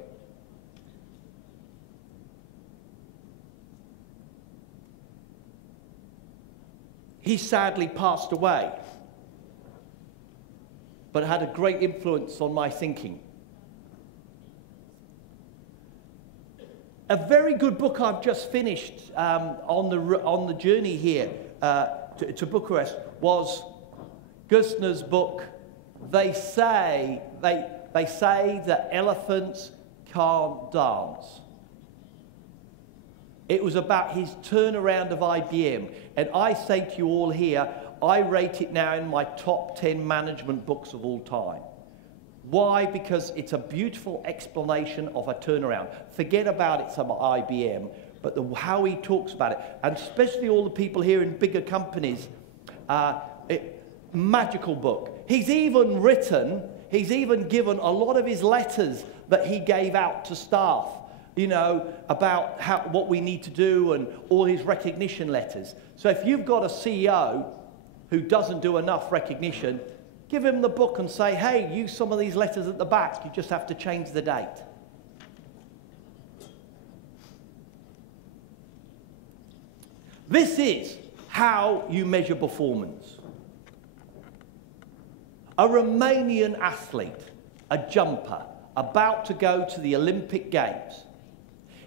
He sadly passed away, but had a great influence on my thinking. A very good book I've just finished on the journey here to Bucharest was Gerstner's book, They Say That Elephants Can't Dance. It was about his turnaround of IBM. And I say to you all here, I rate it now in my top 10 management books of all time. Why? Because it's a beautiful explanation of a turnaround. Forget about it's about IBM, but how he talks about it, and especially all the people here in bigger companies, magical book. He's even given a lot of his letters that he gave out to staff, you know, about what we need to do, and all his recognition letters. So if you've got a CEO who doesn't do enough recognition, give him the book and say, hey, use some of these letters at the back. You just have to change the date. This is how you measure performance. A Romanian athlete, a jumper, about to go to the Olympic Games.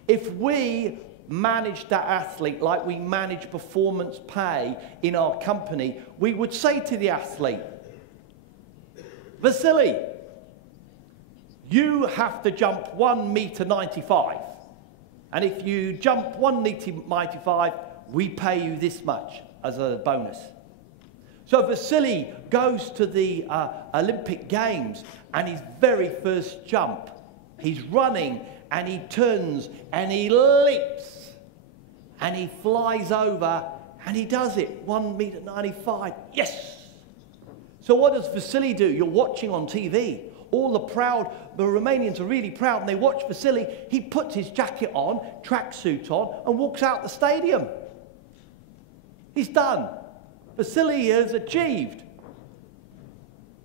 If we manage that athlete like we manage performance pay in our company, we would say to the athlete, Vasily, you have to jump 1.95 meters. And if you jump 1.95 meters, we pay you this much as a bonus. So Vasily goes to the Olympic Games, and his very first jump, he's running and he turns and he leaps and he flies over and he does it, 1.95 meters. Yes! So what does Vasily do? You're watching on TV. All the Romanians are really proud, and they watch Vasily. He puts his jacket on, tracksuit on, and walks out the stadium. He's done. Vasily has achieved.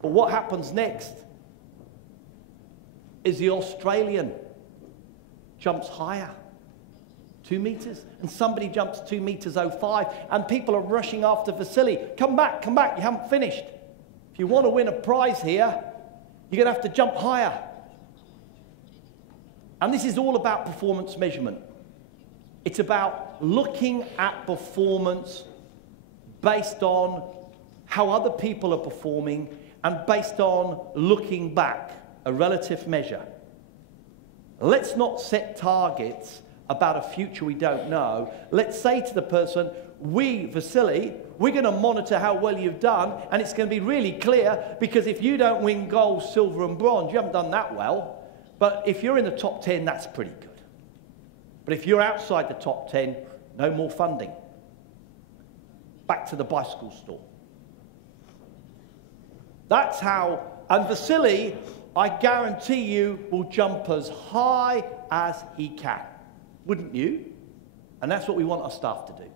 But what happens next is the Australian jumps higher, 2 meters, and somebody jumps 2.05 meters, and people are rushing after Vasily. Come back, you haven't finished. If you want to win a prize here, you're going to have to jump higher. And this is all about performance measurement. It's about looking at performance based on how other people are performing and based on looking back, a relative measure. Let's not set targets about a future we don't know. Let's say to the person, Vasily, we're going to monitor how well you've done, and it's going to be really clear, because if you don't win gold, silver and bronze, you haven't done that well. But if you're in the top 10, that's pretty good. But if you're outside the top 10, no more funding. Back to the bicycle store. That's how, and Vasily, I guarantee you, will jump as high as he can. Wouldn't you? And that's what we want our staff to do.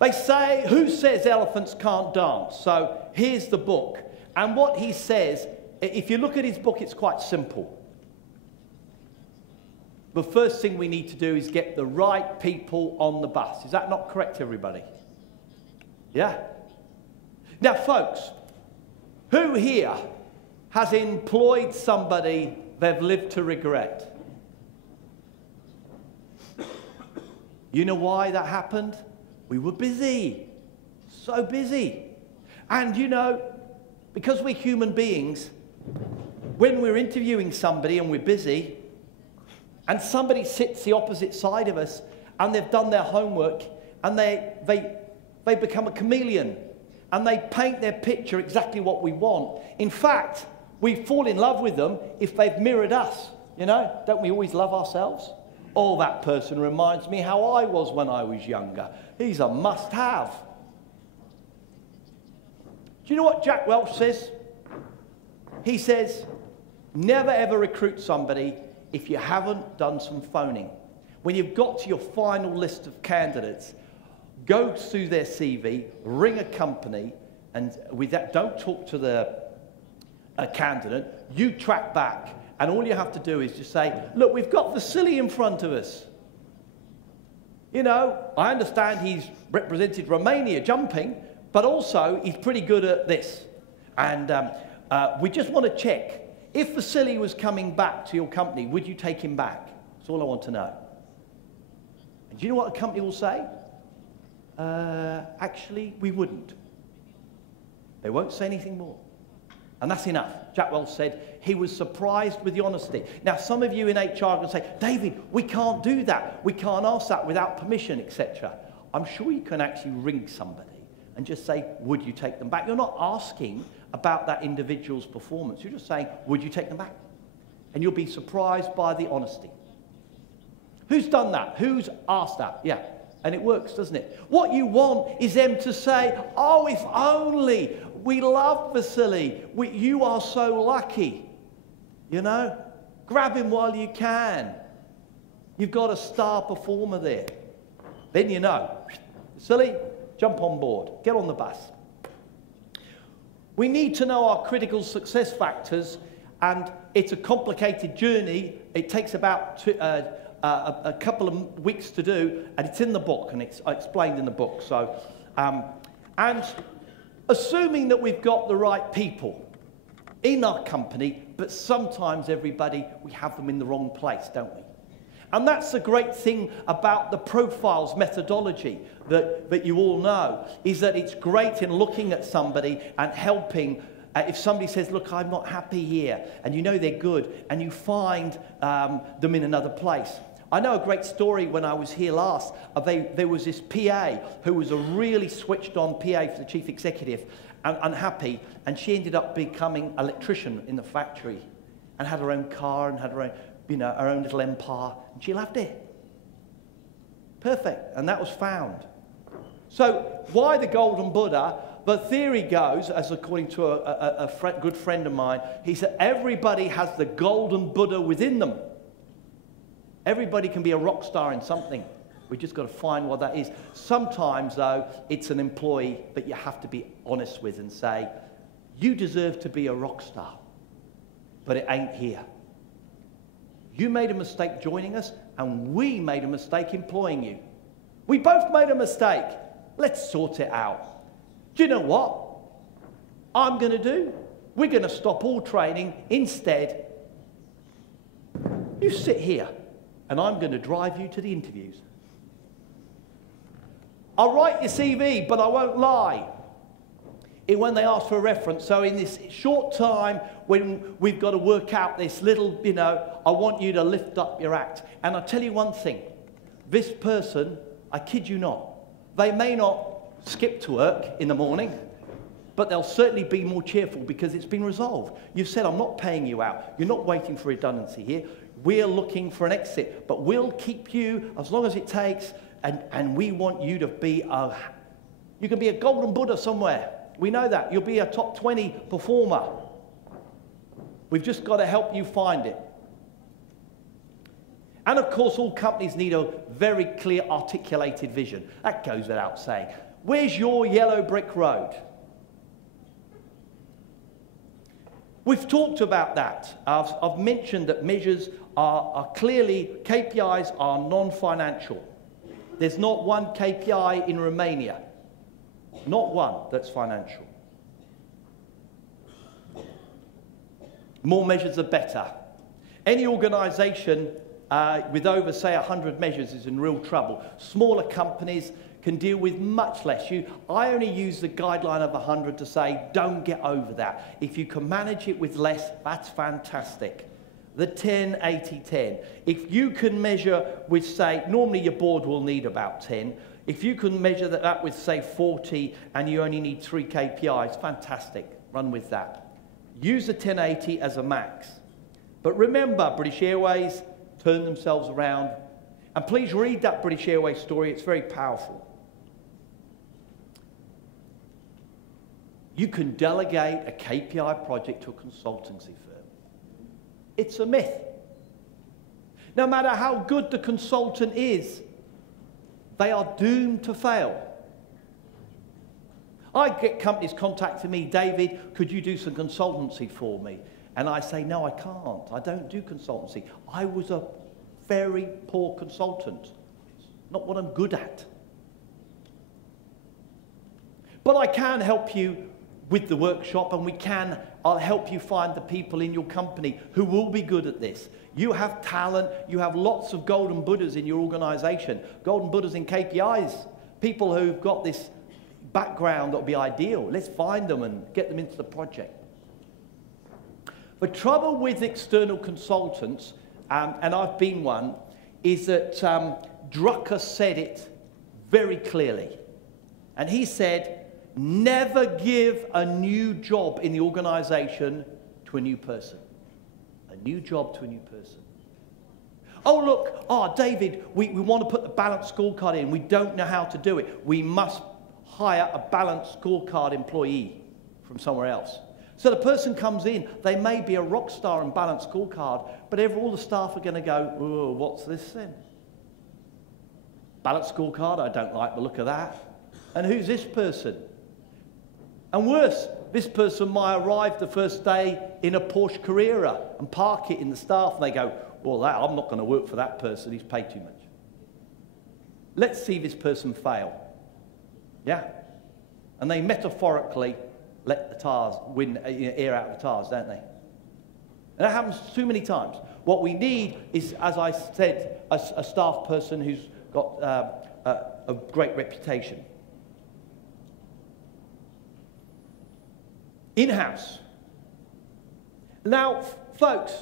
They say, who says elephants can't dance? So here's the book. And what he says, if you look at his book, it's quite simple. The first thing we need to do is get the right people on the bus. Is that not correct, everybody? Yeah? Now, folks, who here has employed somebody they've lived to regret? You know why that happened? We were busy. So busy. And you know, because we're human beings, when we're interviewing somebody and we're busy, and somebody sits the opposite side of us, and they've done their homework, and they become a chameleon, and they paint their picture exactly what we want. In fact, we fall in love with them if they've mirrored us. You know, don't we always love ourselves? Oh, that person reminds me how I was when I was younger. He's a must-have. Do you know what Jack Welch says? He says, never ever recruit somebody if you haven't done some phoning. When you've got to your final list of candidates, go through their CV, ring a company, and with that, don't talk to the candidate. You track back, and all you have to do is just say, look, we've got Vasily in front of us. You know, I understand he's represented Romania jumping, but also he's pretty good at this. And we just want to check. If Vasily was coming back to your company, would you take him back? That's all I want to know. And do you know what the company will say? Actually, we wouldn't. They won't say anything more. And that's enough. Jack Welch said he was surprised with the honesty. Now, some of you in HR are going to say, David, we can't do that. We can't ask that without permission, etc. I'm sure you can actually ring somebody and just say, would you take them back? You're not asking about that individual's performance. You're just saying, would you take them back? And you'll be surprised by the honesty. Who's done that? Who's asked that? Yeah. And it works, doesn't it? What you want is them to say, oh, if only. We love Vasily. You are so lucky. You know? Grab him while you can. You've got a star performer there. Then you know. Vasily, jump on board. Get on the bus. We need to know our critical success factors, and it's a complicated journey. It takes about a couple of weeks to do, and it's in the book, and it's explained in the book. So, and assuming that we've got the right people in our company, but sometimes everybody, we have them in the wrong place, don't we? And that's the great thing about the profiles methodology that you all know, is that it's great in looking at somebody and helping. If somebody says, look, I'm not happy here, and you know they're good, and you find them in another place. I know a great story when I was here last. There was this PA who was a really switched on PA for the chief executive, and unhappy, and she ended up becoming an electrician in the factory and had her own car and had her own, you know, her own little empire, and she loved it. Perfect, and that was found. So why the golden Buddha? The theory goes, as according to a good friend of mine, he said everybody has the golden Buddha within them. Everybody can be a rock star in something. We've just got to find what that is. Sometimes, though, it's an employee that you have to be honest with and say, you deserve to be a rock star, but it ain't here. You made a mistake joining us, and we made a mistake employing you. We both made a mistake. Let's sort it out. Do you know what I'm going to do? We're going to stop all training. Instead, you sit here, and I'm going to drive you to the interviews. I'll write your CV, but I won't lie. when they ask for a reference. So in this short time, when we've got to work out this little, you know, I want you to lift up your act. And I'll tell you one thing. This person, I kid you not, they may not skip to work in the morning, but they'll certainly be more cheerful because it's been resolved. You've said, I'm not paying you out. You're not waiting for redundancy here. We're looking for an exit, but we'll keep you as long as it takes, and we want you to be you can be a golden Buddha somewhere. We know that. You'll be a top 20 performer. We've just got to help you find it. And of course, all companies need a very clear, articulated vision. That goes without saying. Where's your yellow brick road? We've talked about that. I've mentioned that measures are clearly, KPIs are non-financial. There's not one KPI in Romania. Not one that's financial. More measures are better. Any organisation with over, say, 100 measures is in real trouble. Smaller companies can deal with much less. I only use the guideline of 100 to say, don't get over that. If you can manage it with less, that's fantastic. The 10, 80, 10. If you can measure with, say, normally your board will need about 10. If you can measure that with, say, 40, and you only need 3 KPIs, fantastic. Run with that. Use the 1080 as a max. But remember, British Airways turned themselves around. And please read that British Airways story. It's very powerful. You can delegate a KPI project to a consultancy firm. It's a myth. No matter how good the consultant is, they are doomed to fail. I get companies contacting me, David, could you do some consultancy for me? And I say, no, I can't. I don't do consultancy. I was a very poor consultant. Not what I'm good at. But I can help you with the workshop, and I'll help you find the people in your company who will be good at this. You have talent, you have lots of golden Buddhas in your organization, golden Buddhas in KPIs, people who've got this background that will be ideal. Let's find them and get them into the project. The trouble with external consultants, and I've been one, is that Drucker said it very clearly. And he said, never give a new job in the organization to a new person. A new job to a new person. Oh, look, David, we want to put the balanced scorecard in. We don't know how to do it. We must hire a balanced scorecard employee from somewhere else. So the person comes in, they may be a rock star in balanced scorecard, but all the staff are going to go, oh, what's this then? Balanced scorecard, I don't like the look of that. And who's this person? And worse, this person might arrive the first day in a Porsche Carrera and park it in the staff, and they go, well, I'm not going to work for that person, he's paid too much. Let's see this person fail. Yeah? And they metaphorically let the tires win air out of the tires, don't they? And that happens too many times. What we need is, as I said, a staff person who's got a great reputation. In-house. Now, folks,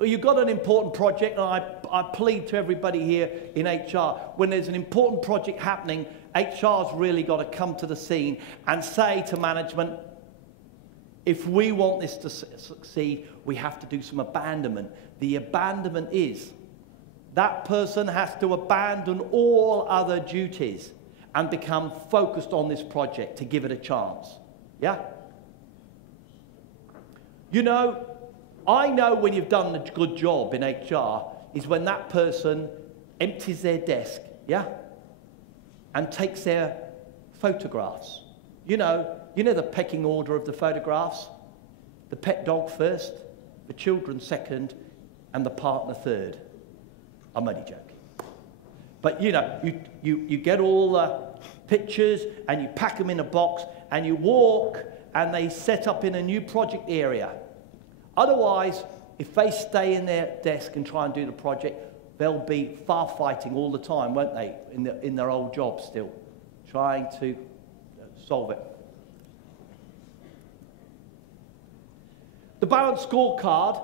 you've got an important project, and I plead to everybody here in HR, when there's an important project happening, HR's really got to come to the scene and say to management, if we want this to succeed, we have to do some abandonment. The abandonment is that person has to abandon all other duties and become focused on this project to give it a chance. Yeah? You know, I know when you've done a good job in HR is when that person empties their desk, yeah, and takes their photographs. You know the pecking order of the photographs? The pet dog first, the children second, and the partner third. I'm only joking. But you know, you get all the pictures and you pack them in a box and you walk and they set up in a new project area. Otherwise, if they stay in their desk and try and do the project, they'll be firefighting all the time, won't they, in their old job still, trying to solve it. The balanced scorecard,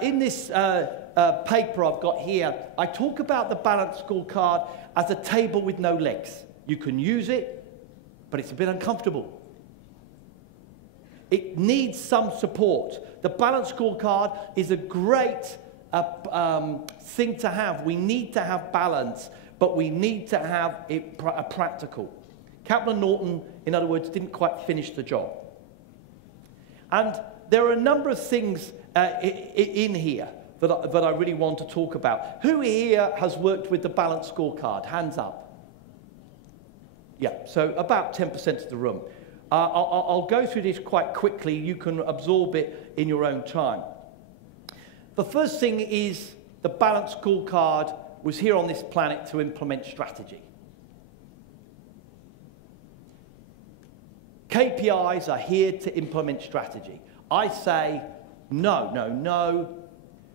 in this paper I've got here, I talk about the balanced scorecard as a table with no legs. You can use it, but it's a bit uncomfortable. It needs some support. The balanced scorecard is a great thing to have. We need to have balance, but we need to have it practical. Kaplan Norton, in other words, didn't quite finish the job. And there are a number of things in here that I really want to talk about. Who here has worked with the balanced scorecard? Hands up. Yeah, so about 10% of the room. I'll go through this quite quickly. You can absorb it in your own time. The first thing is the balanced scorecard was here on this planet to implement strategy. KPIs are here to implement strategy. I say, no, no, no.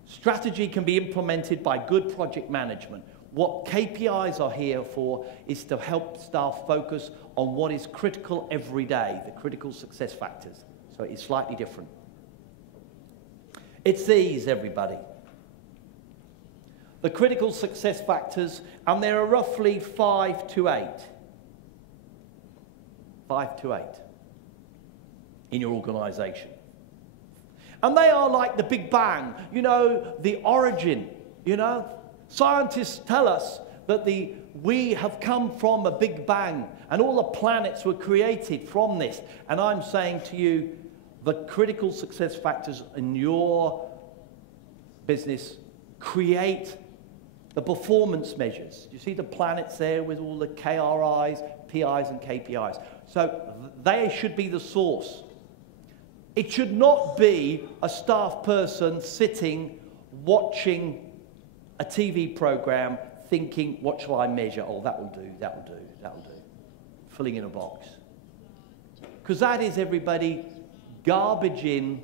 Strategy can be implemented by good project management. What KPIs are here for is to help staff focus on what is critical every day, the critical success factors. So it's slightly different. It's these, everybody. The critical success factors, and there are roughly 5 to 8. 5 to 8 in your organization. And they are like the Big Bang, you know, the origin, you know. Scientists tell us that we have come from a Big Bang and all the planets were created from this. And I'm saying to you, the critical success factors in your business create the performance measures. You see the planets there with all the KRIs, PIs and KPIs. So they should be the source. It should not be a staff person sitting, watching a TV program, thinking, what shall I measure? Oh, that will do, that will do, that will do. Filling in a box. Because that is, everybody, garbage in,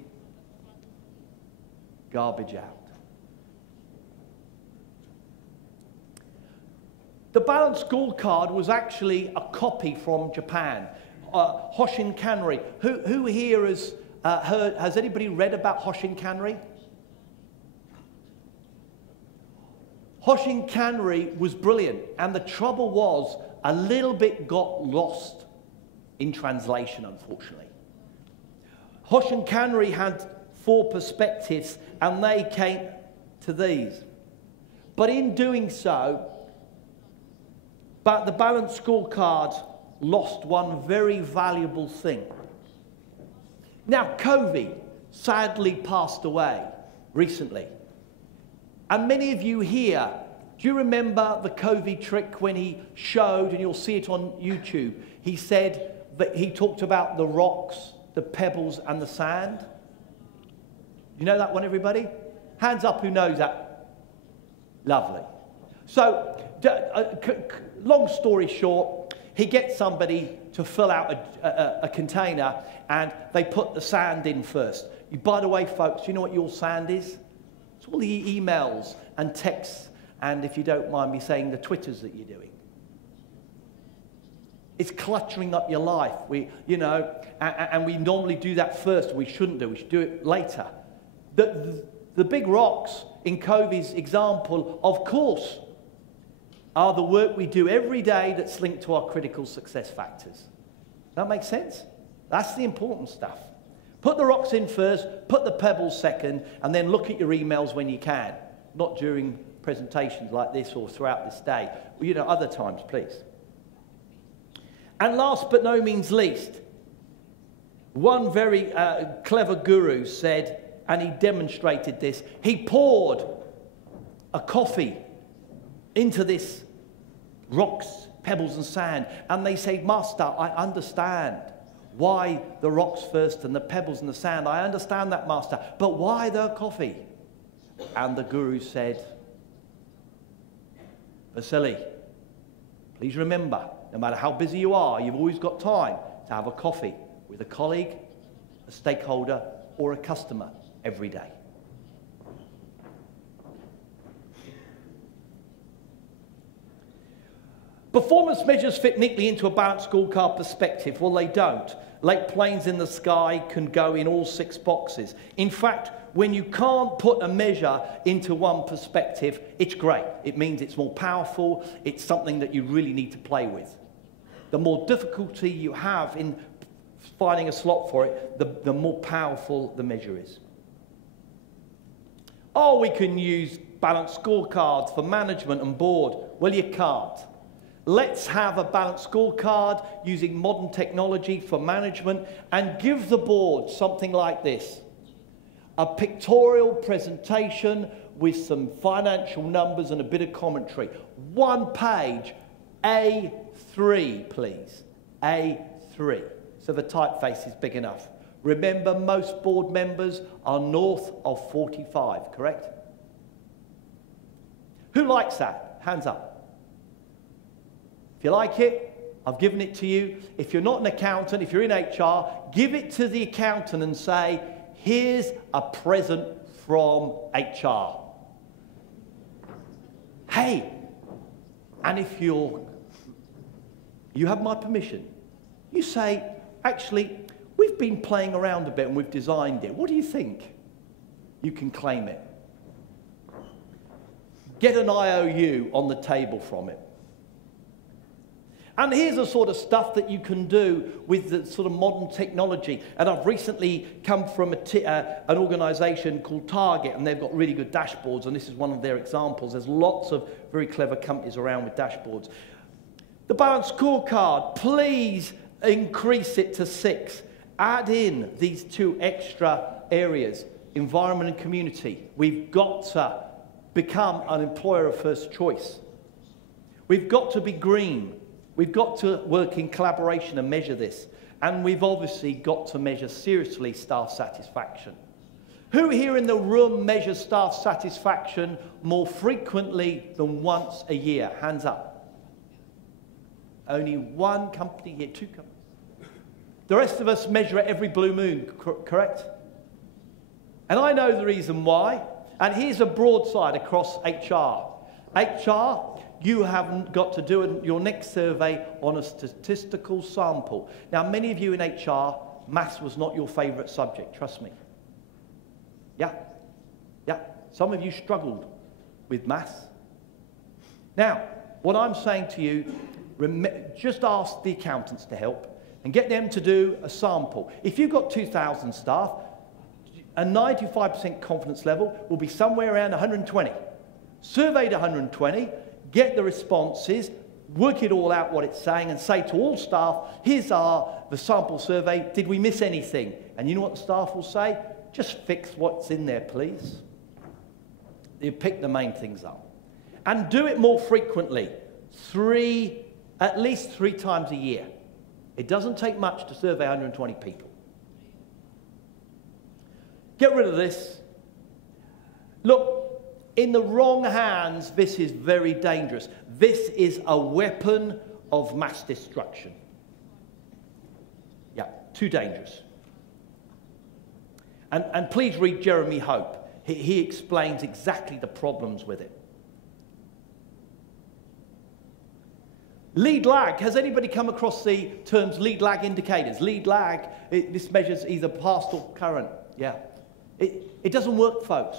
garbage out. The balanced scorecard was actually a copy from Japan. Hoshin Kanri. Who here has anybody read about Hoshin Kanri? Hoshin Kanri was brilliant, and the trouble was a little bit got lost in translation, unfortunately. Hoshin Kanri had 4 perspectives, and they came to these. But in doing so, the balanced scorecard lost one very valuable thing. Now, Covey sadly passed away recently. And many of you here, do you remember the Covey trick when he showed, and you'll see it on YouTube, he said that he talked about the rocks, the pebbles, and the sand? You know that one, everybody? Hands up who knows that. Lovely. So, long story short, he gets somebody to fill out a container, and they put the sand in first. By the way, folks, you know what your sand is? It's all the emails and texts, and if you don't mind me saying, the Twitters that you're doing. It's cluttering up your life. And we normally do that first. We shouldn't do. We should do it later. The big rocks in Covey's example, of course, are the work we do every day that's linked to our critical success factors. That makes sense? That's the important stuff. Put the rocks in first, put the pebbles second, and then look at your emails when you can. Not during presentations like this or throughout this day. Other times, please. And last but no means least, one very clever guru said, and he demonstrated this, he poured a coffee into this rocks, pebbles and sand, and they say, Master, I understand why the rocks first and the pebbles and the sand. I understand that, Master, but why the coffee? And the guru said, Vasily, please remember, no matter how busy you are, you've always got time to have a coffee with a colleague, a stakeholder, or a customer every day. Performance measures fit neatly into a balanced scorecard perspective. Well, they don't. Like planes in the sky can go in all 6 boxes. In fact, when you can't put a measure into one perspective, it's great. It means it's more powerful. It's something that you really need to play with. The more difficulty you have in finding a slot for it, the more powerful the measure is. Oh, we can use balanced scorecards for management and board. Well, you can't. Let's have a balanced scorecard using modern technology for management and give the board something like this. A pictorial presentation with some financial numbers and a bit of commentary. 1 page, A3, please. A3. So the typeface is big enough. Remember, most board members are north of 45, correct? Who likes that? Hands up. If you like it, I've given it to you. If you're not an accountant, if you're in HR, give it to the accountant and say, here's a present from HR. Hey, and if you have my permission, you say, actually, we've been playing around a bit and we've designed it. What do you think? You can claim it. Get an IOU on the table from it. And here's the sort of stuff that you can do with the sort of modern technology. And I've recently come from an organisation called Target, and they've got really good dashboards, and this is one of their examples. There's lots of very clever companies around with dashboards. The balanced scorecard, please increase it to 6. Add in these 2 extra areas, environment and community. We've got to become an employer of first choice. We've got to be green. We've got to work in collaboration and measure this. And we've obviously got to measure seriously staff satisfaction. Who here in the room measures staff satisfaction more frequently than once a year? Hands up. Only 1 company here, 2 companies. The rest of us measure it every blue moon, correct? And I know the reason why. And here's a broadside across HR. HR, you haven't got to do your next survey on a statistical sample. Now, many of you in HR, maths was not your favourite subject, trust me. Yeah. Some of you struggled with maths. Now, what I'm saying to you, just ask the accountants to help and get them to do a sample. If you've got 2,000 staff, a 95% confidence level will be somewhere around 120. Surveyed 120, get the responses, work it all out what it's saying, and say to all staff, here's the sample survey, did we miss anything? And you know what the staff will say? Just fix what's in there, please. You pick the main things up. And do it more frequently, at least 3 times a year. It doesn't take much to survey 120 people. Get rid of this. Look, in the wrong hands, this is very dangerous. This is a weapon of mass destruction. Yeah, too dangerous. And please read Jeremy Hope. He explains exactly the problems with it. Lead lag. Has anybody come across the terms lead lag indicators? Lead lag, this measures either past or current. Yeah. It doesn't work, folks.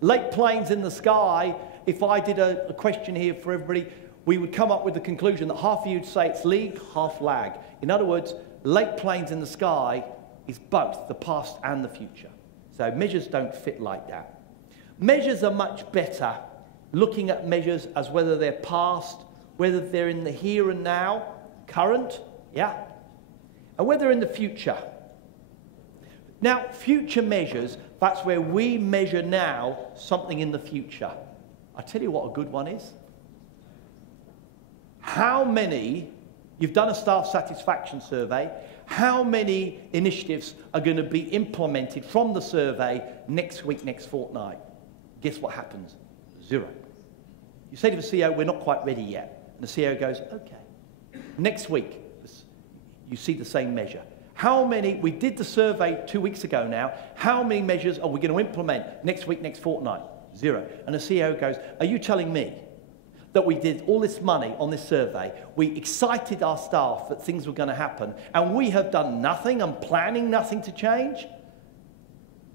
Late planes in the sky, if I did a question here for everybody, we would come up with the conclusion that half of you would say it's lead, half lag. In other words, late planes in the sky is both the past and the future. So measures don't fit like that. Measures are much better looking at measures as whether they're past, whether they're in the here and now, current, yeah, and whether in the future. Now, future measures, that's where we measure now something in the future. I'll tell you what a good one is. How many, you've done a staff satisfaction survey, how many initiatives are going to be implemented from the survey next week, next fortnight? Guess what happens? 0. You say to the CEO, we're not quite ready yet. And the CEO goes, okay. Next week, you see the same measure. How many, we did the survey 2 weeks ago now, how many measures are we going to implement next week, next fortnight? 0. And the CEO goes, are you telling me that we did all this money on this survey, we excited our staff that things were going to happen, and we have done nothing and planning nothing to change,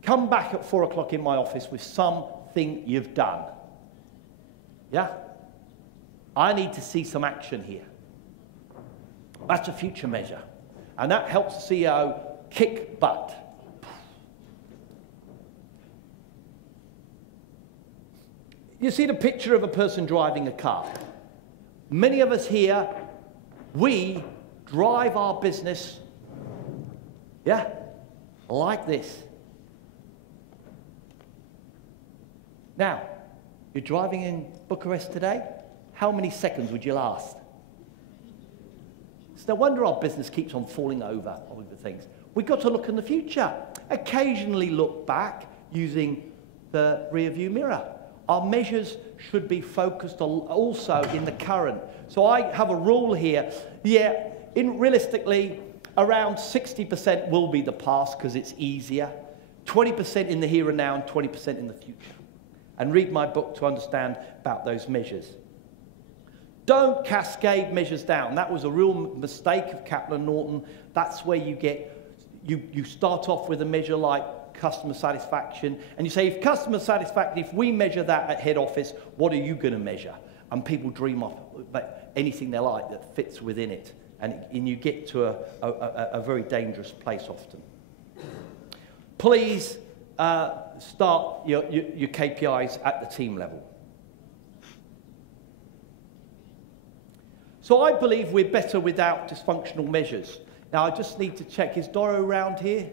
come back at 4 o'clock in my office with something you've done. Yeah? I need to see some action here. That's a future measure. And that helps the CEO kick butt. You see the picture of a person driving a car. Many of us here, we drive our business, yeah, like this. Now, you're driving in Bucharest today, how many seconds would you last? It's no wonder our business keeps on falling over things. We've got to look in the future. Occasionally look back using the rear view mirror. Our measures should be focused also in the current. So I have a rule here. Yeah, realistically, around 60% will be the past because it's easier. 20% in the here and now and 20% in the future. And read my book to understand about those measures. Don't cascade measures down. That was a real mistake of Kaplan Norton. That's where you get, you start off with a measure like customer satisfaction, and you say, if customer satisfaction, if we measure that at head office, what are you going to measure? And people dream of anything they like that fits within it, and you get to a very dangerous place often. Please start your KPIs at the team level. So I believe we're better without dysfunctional measures. Now I just need to check, is Doro around here?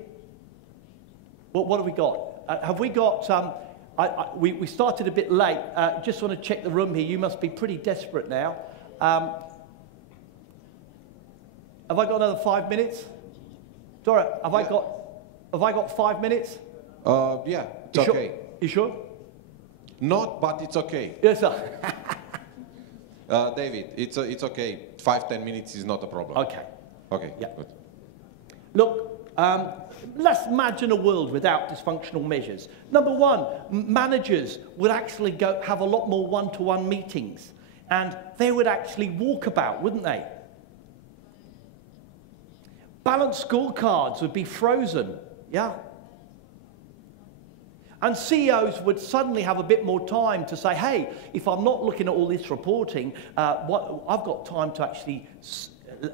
What have we got? Have we got, we started a bit late. Just want to check the room here. You must be pretty desperate now. Have I got another 5 minutes? Dora, have I got 5 minutes? Yeah, it's okay. You sure? Not, but it's okay. Yes, sir. David, it's okay. 5-10 minutes is not a problem. Okay. Okay, yeah. Good. Look, let's imagine a world without dysfunctional measures. Number one, managers would actually have a lot more one-to-one meetings, and they would actually walk about, wouldn't they? Balanced scorecards would be frozen, yeah? And CEOs would suddenly have a bit more time to say, hey, if I'm not looking at all this reporting, I've got time to actually,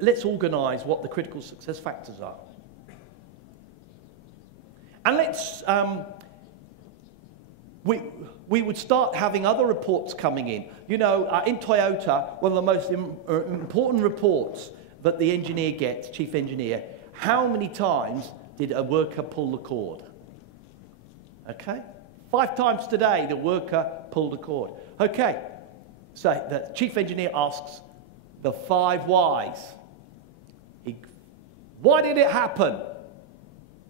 let's organise what the critical success factors are. And let's, we would start having other reports coming in. You know, in Toyota, one of the most important reports that the engineer gets, chief engineer, how many times did a worker pull the cord? Okay? 5 times today, the worker pulled the cord. Okay, so the chief engineer asks the 5 whys. Why did it happen?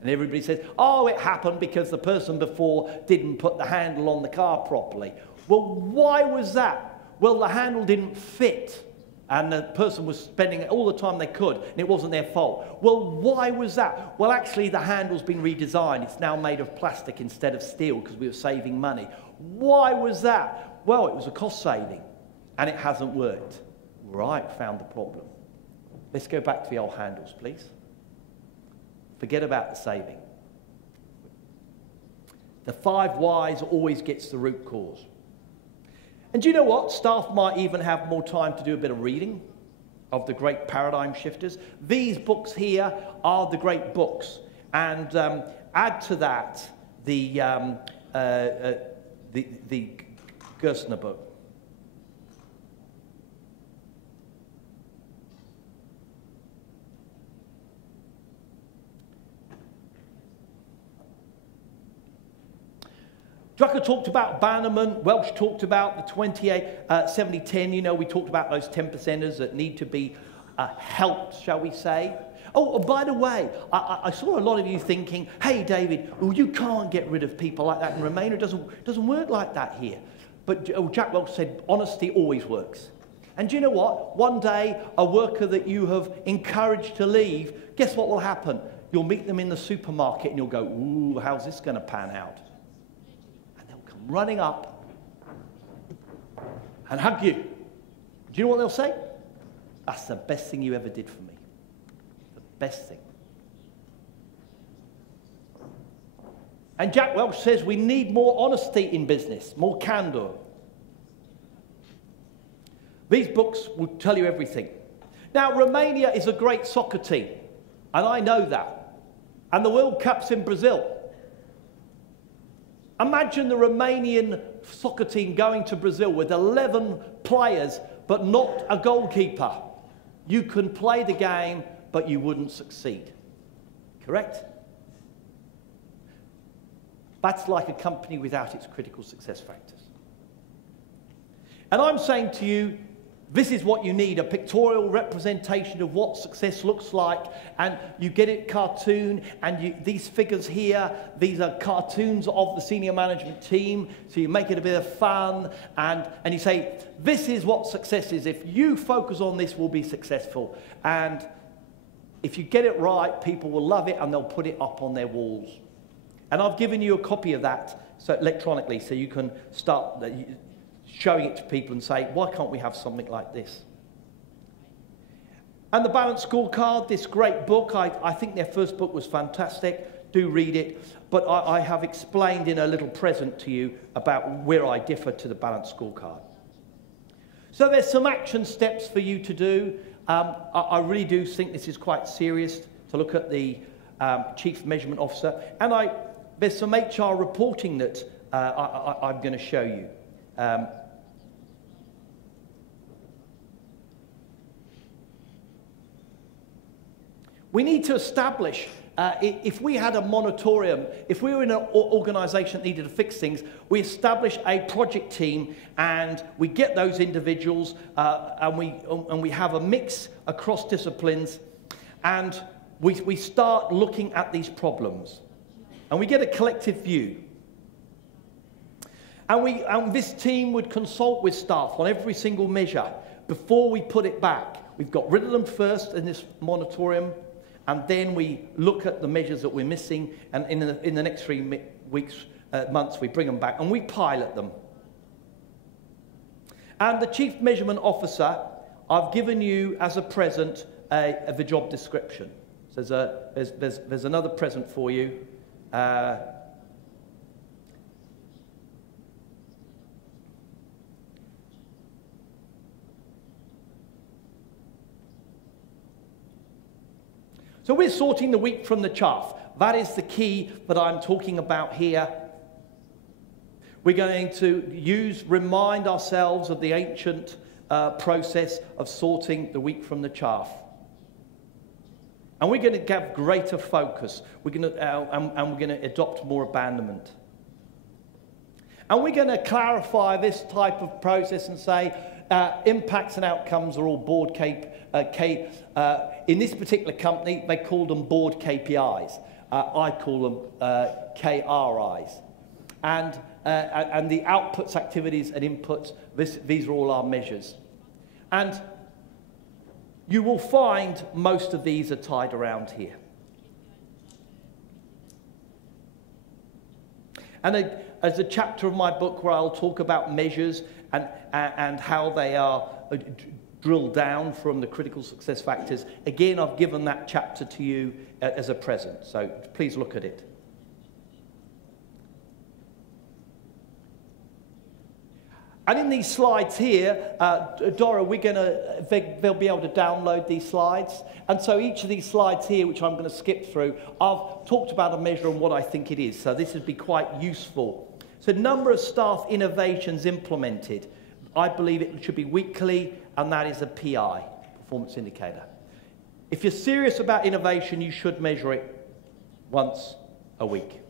And everybody says, oh, it happened because the person before didn't put the handle on the car properly. Well, why was that? Well, the handle didn't fit, and the person was spending all the time they could, and it wasn't their fault. Well, why was that? Well, actually, the handle's been redesigned. It's now made of plastic instead of steel because we were saving money. Why was that? Well, it was a cost saving, and it hasn't worked. Right, found the problem. Let's go back to the old handles, please. Forget about the saving. The 5 whys always gets the root cause. And do you know what? Staff might even have more time to do a bit of reading of the great paradigm shifters. These books here are the great books. And add to that the Gerstner book. Drucker talked about Bannerman, Welch talked about the 70-10, you know, we talked about those 10%ers that need to be helped, shall we say. Oh, by the way, I saw a lot of you thinking, hey, David, well, you can't get rid of people like that in Romania. It doesn't work like that here. But Jack Welch said, honesty always works. And do you know what? One day, a worker that you have encouraged to leave, guess what will happen? You'll meet them in the supermarket and you'll go, ooh, how's this going to pan out? Running up and hug you Do you know what they'll say? That's the best thing you ever did for me. The best thing. And Jack Welch says we need more honesty in business, more candor. These books will tell you everything. Now, Romania is a great soccer team, and I know that. And the World Cup's in Brazil. Imagine the Romanian soccer team going to Brazil with 11 players, but not a goalkeeper. You can play the game, but you wouldn't succeed. Correct? That's like a company without its critical success factors. And I'm saying to you, this is what you need, a pictorial representation of what success looks like. And you get it cartoon, and these figures here, these are cartoons of the senior management team. So you make it a bit of fun, and you say, this is what success is. If you focus on this, we'll be successful. And if you get it right, people will love it, and they'll put it up on their walls. And I've given you a copy of that so electronically, so you can start showing it to people and say, why can't we have something like this? And the Balanced Scorecard, this great book, I think their first book was fantastic. Do read it. But I have explained in a little present to you about where I differ to the Balanced Scorecard. So there's some action steps for you to do. I really do think this is quite serious to look at the Chief Measurement Officer. And there's some HR reporting that I'm going to show you. We need to establish, if we had a monitorium, if we were in an organisation that needed to fix things, we establish a project team and we get those individuals and we have a mix across disciplines, and we start looking at these problems. And we get a collective view. And this team would consult with staff on every single measure before we put it back. We've got rid of them first in this monitorium, and then we look at the measures that we're missing, and in the next 3 months, we bring them back, and we pilot them. And the Chief Measurement Officer, I've given you as a present the job description. So there's another present for you. So we're sorting the wheat from the chaff. That is the key that I'm talking about here. We're going to remind ourselves of the ancient process of sorting the wheat from the chaff. And we're going to have greater focus. We're going to adopt more abandonment. And we're going to clarify this type of process and say impacts and outcomes are all board in this particular company, they call them board KPIs. I call them KRIs. And the outputs, activities, and inputs, these are all our measures. And you will find most of these are tied around here. And there's a chapter of my book where I'll talk about measures and how they are drilled down from the critical success factors. Again, I've given that chapter to you as a present, so please look at it. And in these slides here, Dora, they'll be able to download these slides. And so each of these slides here, which I'm going to skip through, I've talked about a measure and what I think it is. So this would be quite useful. So number of staff innovations implemented. I believe it should be weekly, and that is a PI, performance indicator. If you're serious about innovation, you should measure it once a week.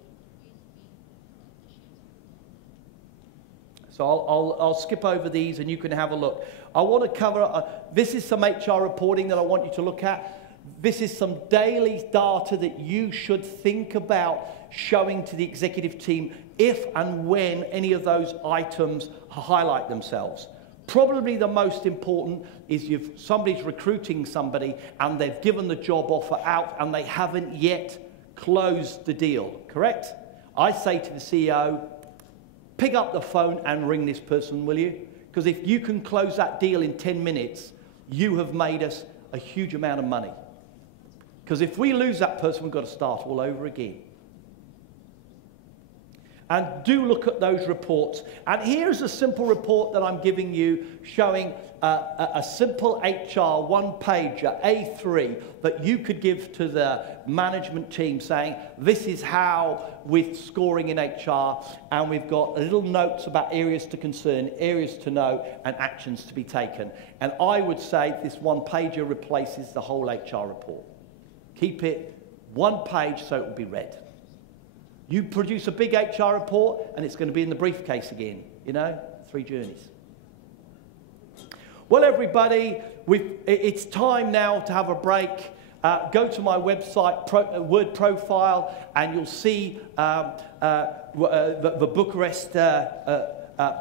So I'll skip over these and you can have a look. I want to cover, this is some HR reporting that I want you to look at. This is some daily data that you should think about showing to the executive team if and when any of those items highlight themselves. Probably the most important is if somebody's recruiting somebody and they've given the job offer out and they haven't yet closed the deal, correct? I say to the CEO, pick up the phone and ring this person, will you? Because if you can close that deal in 10 minutes, you have made us a huge amount of money. Because if we lose that person, we've got to start all over again. And do look at those reports. And here's a simple report that I'm giving you showing a simple HR one-pager, A3, that you could give to the management team saying, this is how we're scoring in HR, and we've got little notes about areas to concern, areas to know, and actions to be taken. And I would say this one-pager replaces the whole HR report. Keep it one page so it will be read. You produce a big HR report and it's going to be in the briefcase again, you know, 3 journeys. Well, everybody, it's time now to have a break. Go to my website, Word Profile, and you'll see the Bucharest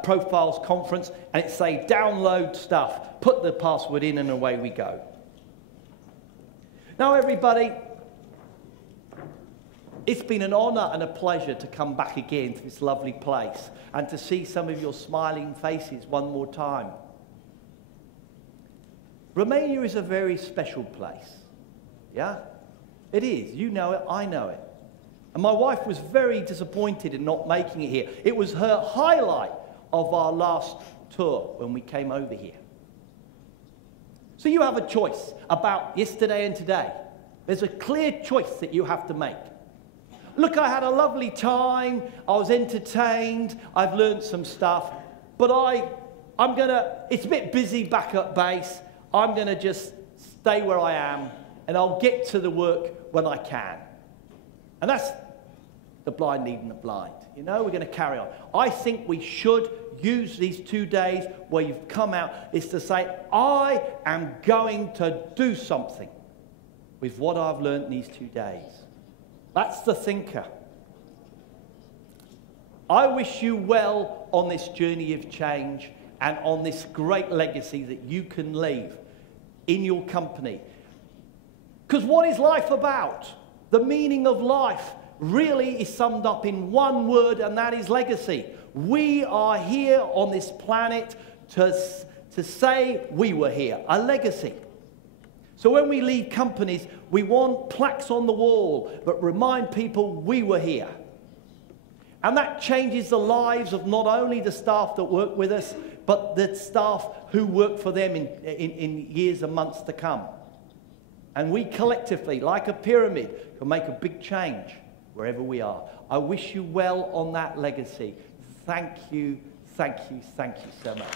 Profiles Conference, and it say download stuff, put the password in, and away we go. Now, everybody, it's been an honour and a pleasure to come back again to this lovely place and to see some of your smiling faces one more time. Romania is a very special place. Yeah? It is. You know it, I know it. And my wife was very disappointed in not making it here. It was her highlight of our last tour when we came over here. So you have a choice about yesterday and today. There's a clear choice that you have to make. Look, I had a lovely time, I was entertained, I've learned some stuff, but it's a bit busy back at base, I'm going to just stay where I am, and I'll get to the work when I can. And that's the blind leading the blind. You know, we're going to carry on. I think we should use these 2 days where you've come out, is to say, I am going to do something with what I've learned in these 2 days. That's the thinker. I wish you well on this journey of change and on this great legacy that you can leave in your company. Because what is life about? The meaning of life really is summed up in one word, and that is legacy. We are here on this planet to say we were here, a legacy. So when we leave companies, we want plaques on the wall that remind people we were here. And that changes the lives of not only the staff that work with us, but the staff who work for them in years and months to come. And we collectively, like a pyramid, can make a big change wherever we are. I wish you well on that legacy. Thank you, thank you, thank you so much.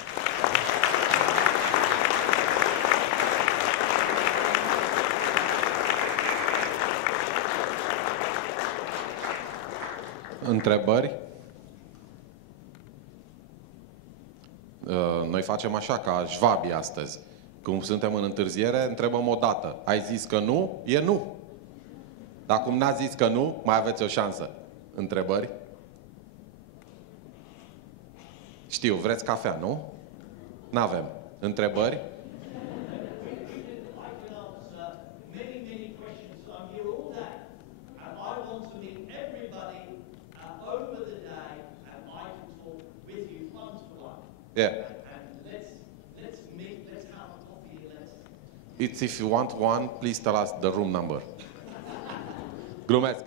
Întrebări? Noi facem așa ca șvabii astăzi. Cum suntem în întârziere, întrebăm o dată. Ai zis că nu? E nu. Dar cum n-a zis că nu, mai aveți o șansă. Întrebări? Știu, vreți cafea, nu? N-avem. Întrebări? Yeah. Let's meet, let's have a coffee, It's if you want one, please tell us the room number. Glumesc.